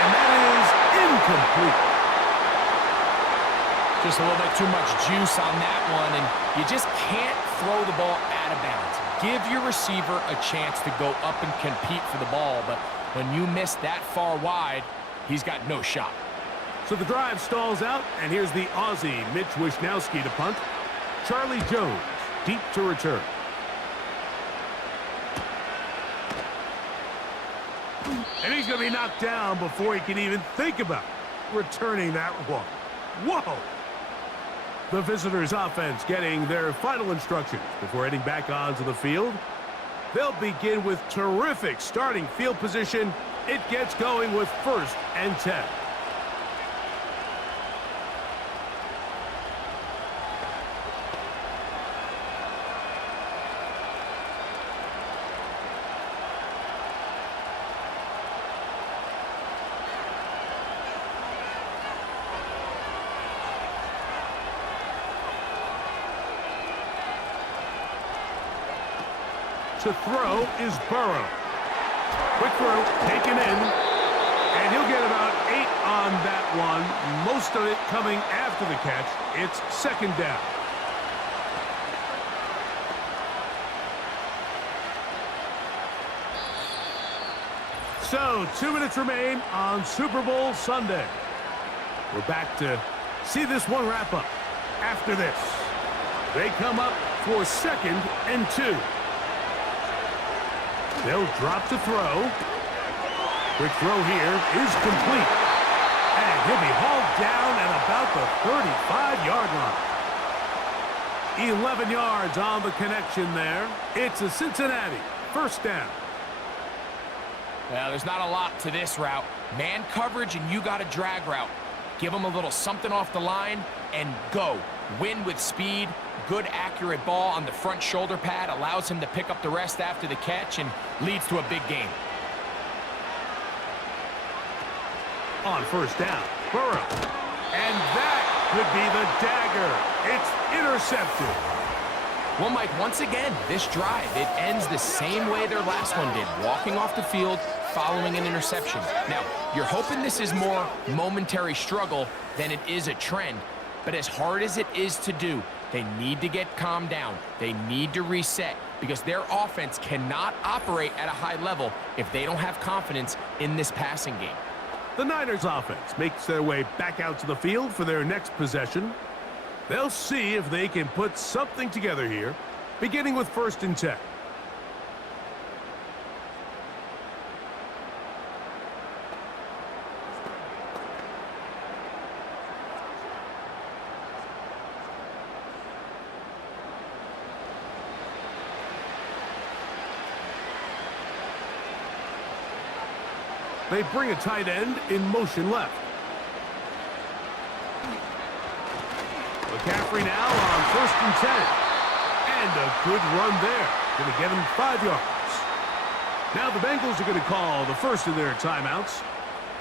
And that is incomplete. Just a little bit too much juice on that one, and you just can't throw the ball out of bounds. Give your receiver a chance to go up and compete for the ball, but when you miss that far wide, he's got no shot. So the drive stalls out, and here's the Aussie Mitch Wishnowski to punt. Charlie Jones deep to return. And he's going to be knocked down before he can even think about returning that one. Whoa! The visitors' offense getting their final instructions before heading back onto the field. They'll begin with terrific starting field position. It gets going with 1st and 10. To throw is Burrow. Quick throw, taken in, and he'll get about 8 on that one. Most of it coming after the catch. It's 2nd down. So, 2 minutes remain on Super Bowl Sunday. We're back to see this one wrap up. After this, they come up for 2nd and 2. They'll drop to throw. Quick throw here is complete. And he'll be hauled down at about the 35-yard line. 11 yards on the connection there. It's a Cincinnati 1st down. Well, there's not a lot to this route. Man coverage, and you got a drag route. Give him a little something off the line and go. Win with speed. Good, accurate ball on the front shoulder pad allows him to pick up the rest after the catch and leads to a big game. On 1st down, Burrow. And that could be the dagger. It's intercepted. Well, Mike, once again, this drive, it ends the same way their last one did, walking off the field following an interception. Now, you're hoping this is more momentary struggle than it is a trend, but as hard as it is to do, they need to get calmed down. They need to reset because their offense cannot operate at a high level if they don't have confidence in this passing game. The Niners offense makes their way back out to the field for their next possession. They'll see if they can put something together here, beginning with 1st and 10. They bring a tight end in motion left. McCaffrey now on 1st and 10. And a good run there. Going to get him 5 yards. Now the Bengals are going to call the first of their timeouts.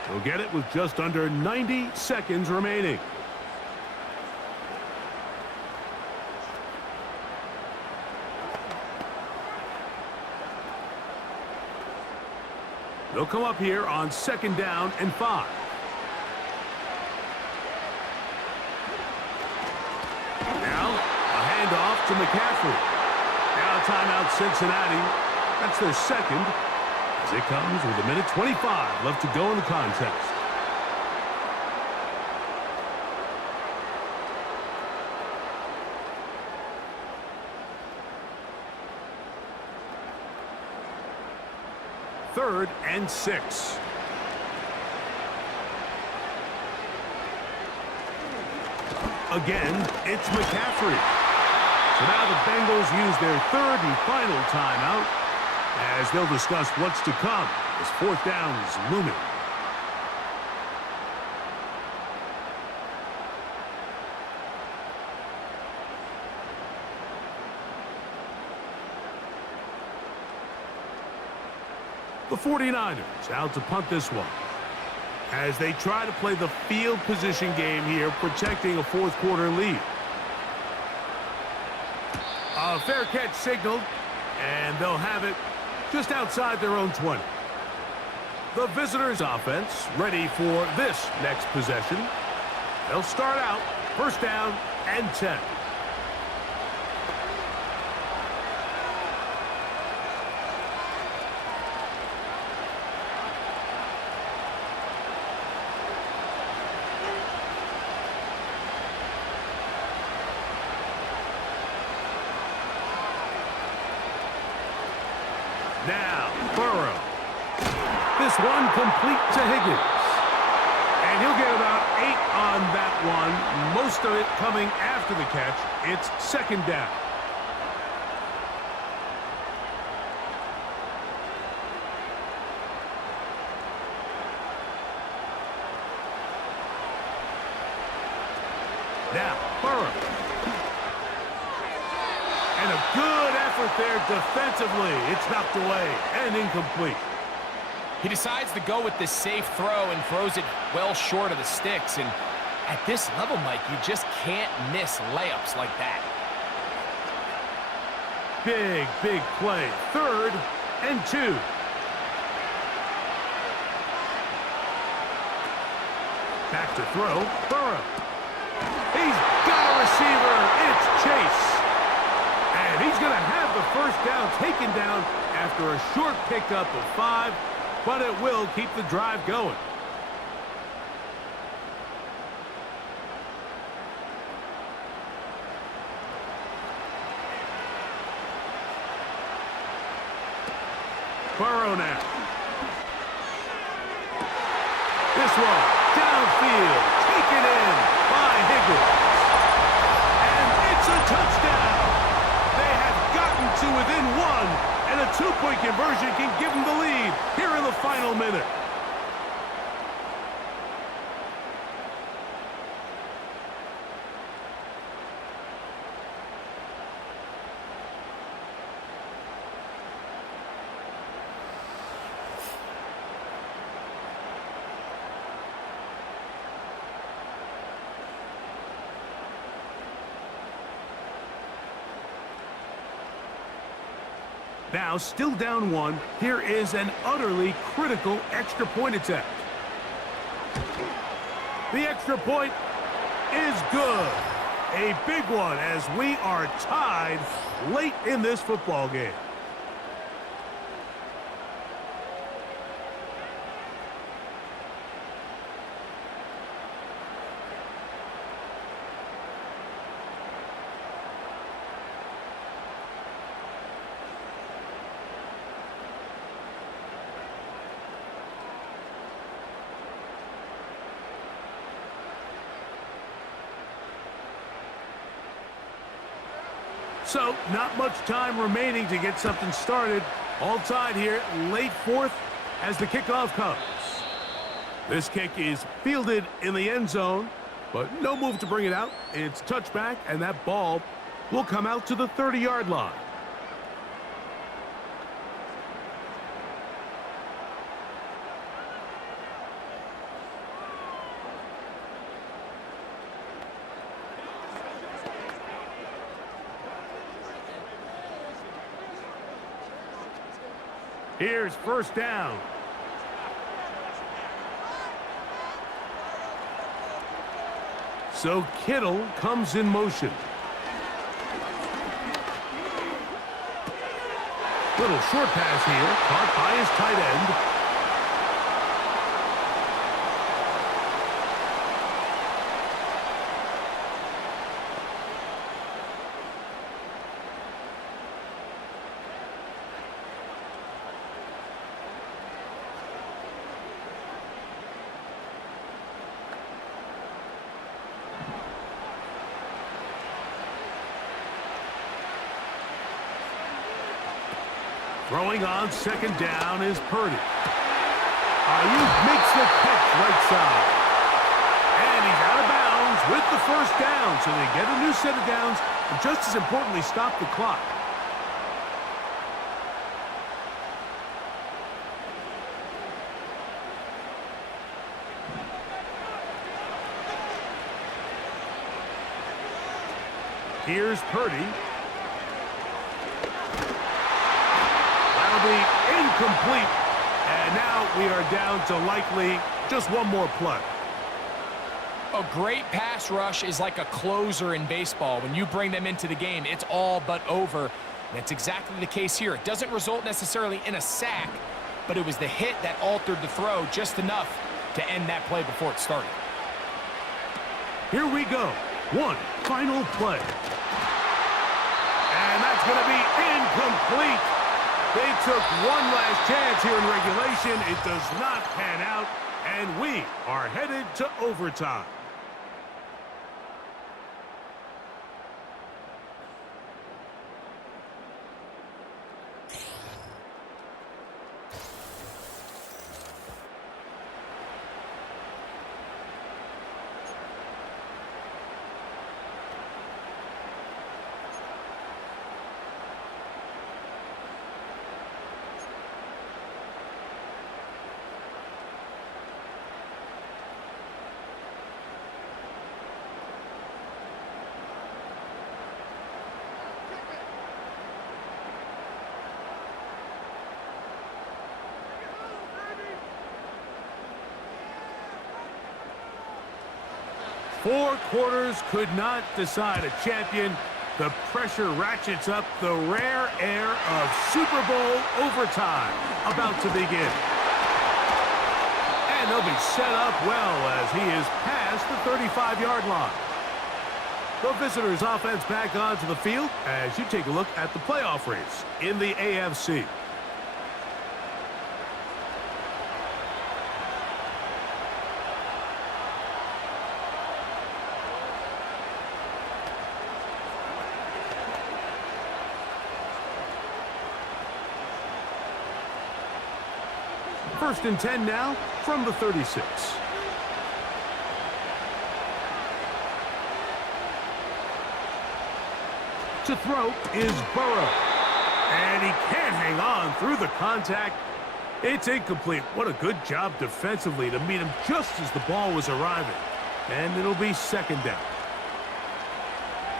They'll get it with just under 90 seconds remaining. They'll come up here on 2nd down and 5. Now, a handoff to McCaffrey. Now timeout Cincinnati. That's their 2nd. As it comes with 1:25 left to go in the contest. Third and 6. Again, it's McCaffrey. So now the Bengals use their 3rd and final timeout as they'll discuss what's to come as 4th down is looming. The 49ers out to punt this one as they try to play the field position game here, protecting a 4th quarter lead. A fair catch signaled, and they'll have it just outside their own 20. The visitors' offense ready for this next possession. They'll start out First down and 10. Now, Burrow. This one complete to Higgins. And he'll get about 8 on that one, most of it coming after the catch. It's second down. Now, Burrow. And a good effort there defensively. It's knocked away and incomplete. He decides to go with this safe throw and throws it well short of the sticks. And at this level, Mike, you just can't miss layups like that. Big play. Third and 2. Back to throw. Burrow. He's got a receiver. It's Chase. And he's going to have the first down taken down after a short pickup of 5. But it will keep the drive going. Burrow now. This one, downfield, taken in by Higgins. And it's a touchdown. They have gotten to within 1. And a 2-point conversion can give them the lead here in the final minute. Now, still down 1, here is an utterly critical extra point attempt. The extra point is good. A big one as we are tied late in this football game. So, not much time remaining to get something started. All tied here, late 4th as the kickoff comes. This kick is fielded in the end zone, but no move to bring it out. It's touchback, and that ball will come out to the 30-yard line. Here's first down. So Kittle comes in motion. Little short pass here, caught by his tight end. Throwing on second down is Purdy. Ayuk makes the catch right side. And he's out of bounds with the first down. So they get a new set of downs, and just as importantly, stop the clock. Here's Purdy. That'll be incomplete. And now we are down to likely just one more play. A great pass rush is like a closer in baseball. When you bring them into the game, it's all but over. That's exactly the case here. It doesn't result necessarily in a sack, but it was the hit that altered the throw just enough to end that play before it started. Here we go. One final play. And that's going to be incomplete. They took one last chance here in regulation. It does not pan out, and we are headed to overtime. Four quarters could not decide a champion. The pressure ratchets up, the rare air of Super Bowl overtime about to begin. And they'll be set up well as he is past the 35-yard line. The visitors' offense back onto the field as you take a look at the playoff race in the AFC. First and 10 now from the 36. To throw is Burrow. And he can't hang on through the contact. It's incomplete. What a good job defensively to meet him just as the ball was arriving. And it'll be second down.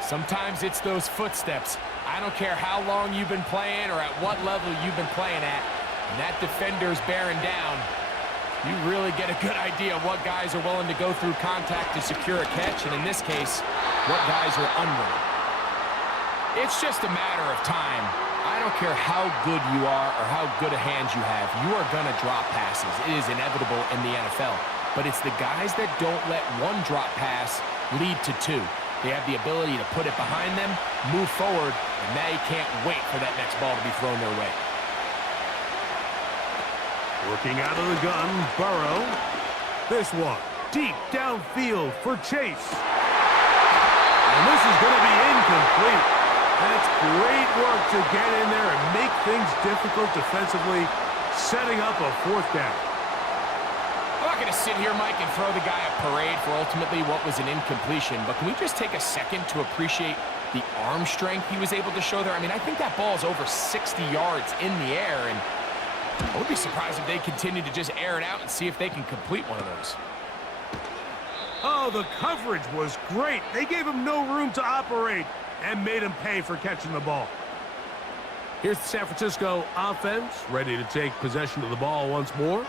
Sometimes it's those footsteps. I don't care how long you've been playing or at what level you've been playing at. And that defender's bearing down. You really get a good idea of what guys are willing to go through contact to secure a catch, and in this case, what guys are unwilling. It's just a matter of time. I don't care how good you are or how good a hand you have. You are going to drop passes. It is inevitable in the NFL. But it's the guys that don't let one drop pass lead to two. They have the ability to put it behind them, move forward, and they can't wait for that next ball to be thrown their way. Working out of the gun, Burrow. This one, deep downfield for Chase. And this is going to be incomplete. That's great work to get in there and make things difficult defensively, setting up a fourth down. I'm not going to sit here, Mike, and throw the guy a parade for ultimately what was an incompletion, but can we just take a second to appreciate the arm strength he was able to show there? I mean, I think that ball is over 60 yards in the air, and I would be surprised if they continue to just air it out and see if they can complete one of those. Oh, the coverage was great. They gave him no room to operate and made him pay for catching the ball. Here's the San Francisco offense, ready to take possession of the ball once more.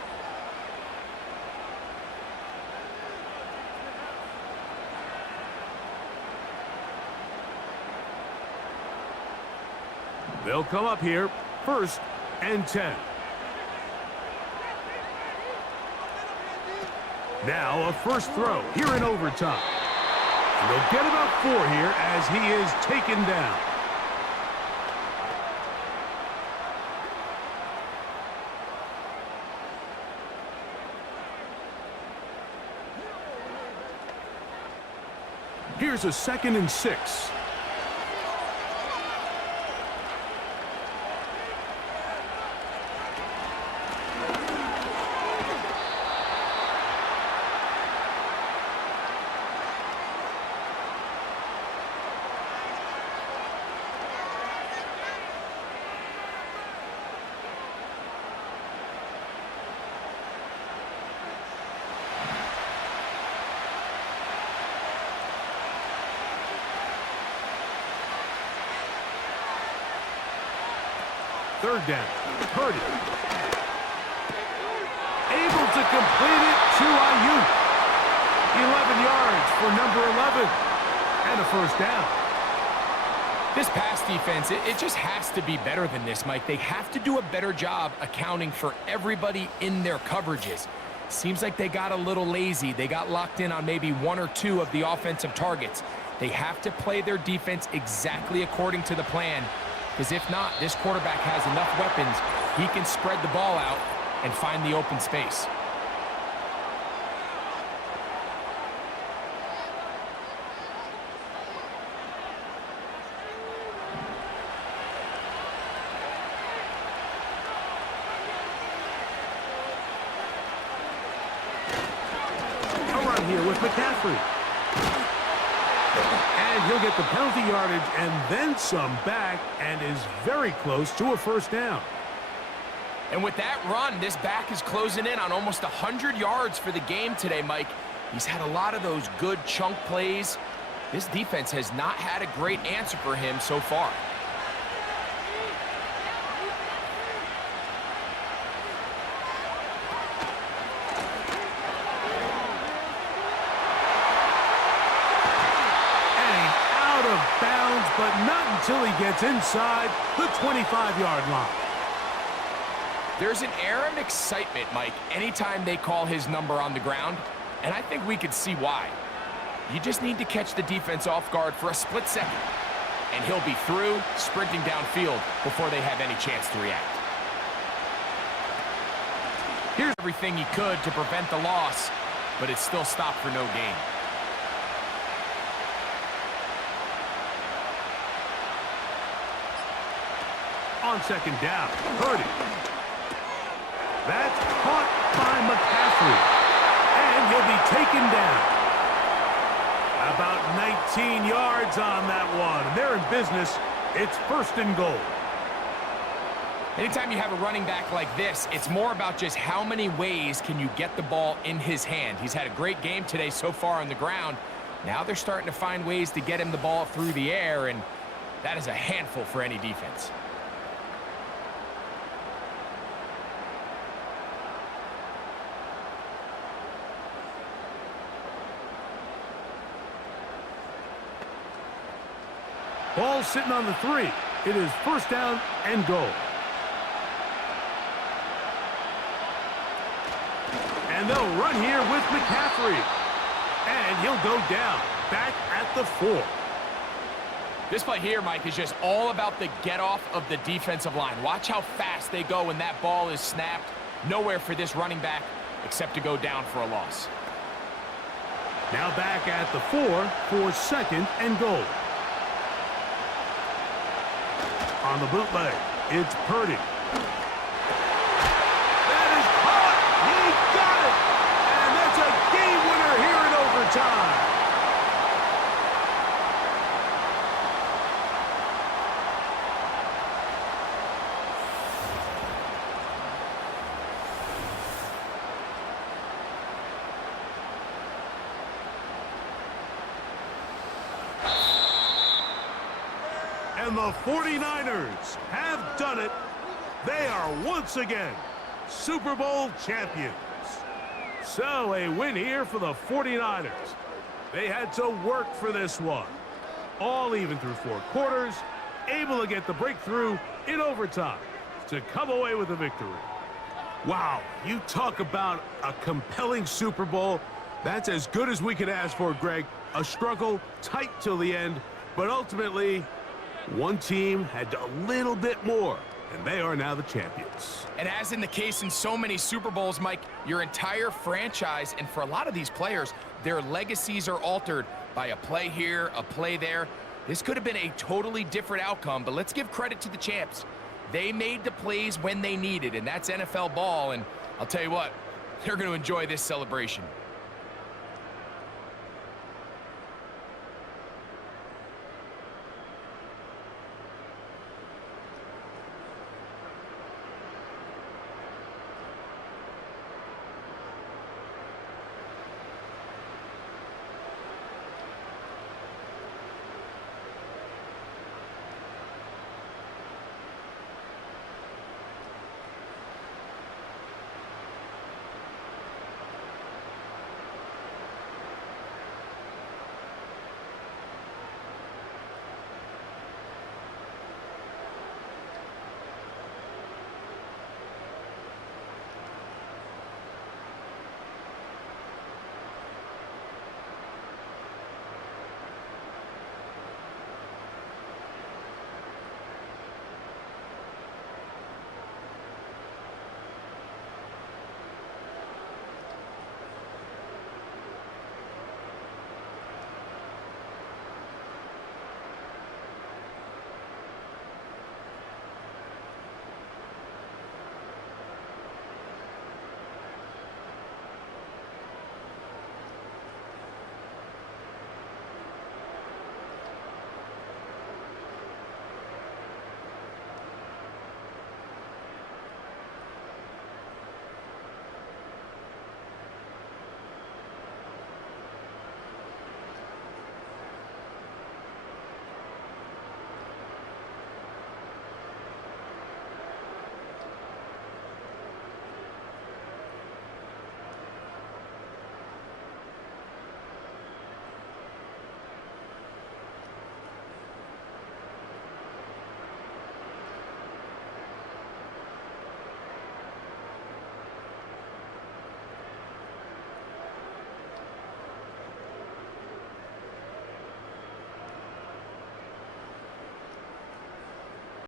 They'll come up here, first and 10. Now a first throw here in overtime. And they'll get about 4 here as he is taken down. Here's a 2nd and 6. Third down. Purdy. Able to complete it to Ayuk. 11 yards for number 11. And a first down. This pass defense, it just has to be better than this, Mike. They have to do a better job accounting for everybody in their coverages. Seems like they got a little lazy. They got locked in on maybe one or two of the offensive targets. They have to play their defense exactly according to the plan, because if not, this quarterback has enough weapons. He can spread the ball out and find the open space. Here with McCaffrey. And he'll get the penalty yardage and then some back, and is very close to a first down. And with that run, this back is closing in on almost 100 yards for the game today, Mike. He's had a lot of those good chunk plays. This defense has not had a great answer for him so far. But not until he gets inside the 25-yard line. There's an air of excitement, Mike, anytime they call his number on the ground, and I think we could see why. You just need to catch the defense off guard for a split second, and he'll be through, sprinting downfield before they have any chance to react. Here's everything he could to prevent the loss, but it still stopped for no gain. On second down, Purdy. That's caught by McCaffrey. And he'll be taken down. About 19 yards on that one. They're in business. It's first and goal. Anytime you have a running back like this, it's more about just how many ways can you get the ball in his hand. He's had a great game today so far on the ground. Now they're starting to find ways to get him the ball through the air, and that is a handful for any defense. Ball sitting on the 3. It is first down and goal. And they'll run here with McCaffrey. And he'll go down, back at the 4. This play here, Mike, is just all about the get-off of the defensive line. Watch how fast they go when that ball is snapped. Nowhere for this running back except to go down for a loss. Now back at the 4 for second and goal. On the bootleg, it's Purdy. That is caught. He got it. And that's a game winner here in overtime. And the 49ers have done it. They are once again Super Bowl champions. So a win here for the 49ers. They had to work for this one. All even through 4 quarters, able to get the breakthrough in overtime to come away with a victory. Wow, you talk about a compelling Super Bowl. That's as good as we could ask for, Greg. A struggle, tight till the end, but ultimately one team had a little bit more, and they are now the champions. And as in the case in so many Super Bowls, Mike, your entire franchise, and for a lot of these players, their legacies are altered by a play here, a play there. This could have been a totally different outcome, but let's give credit to the champs. They made the plays when they needed, and that's NFL ball, and I'll tell you what, they're going to enjoy this celebration.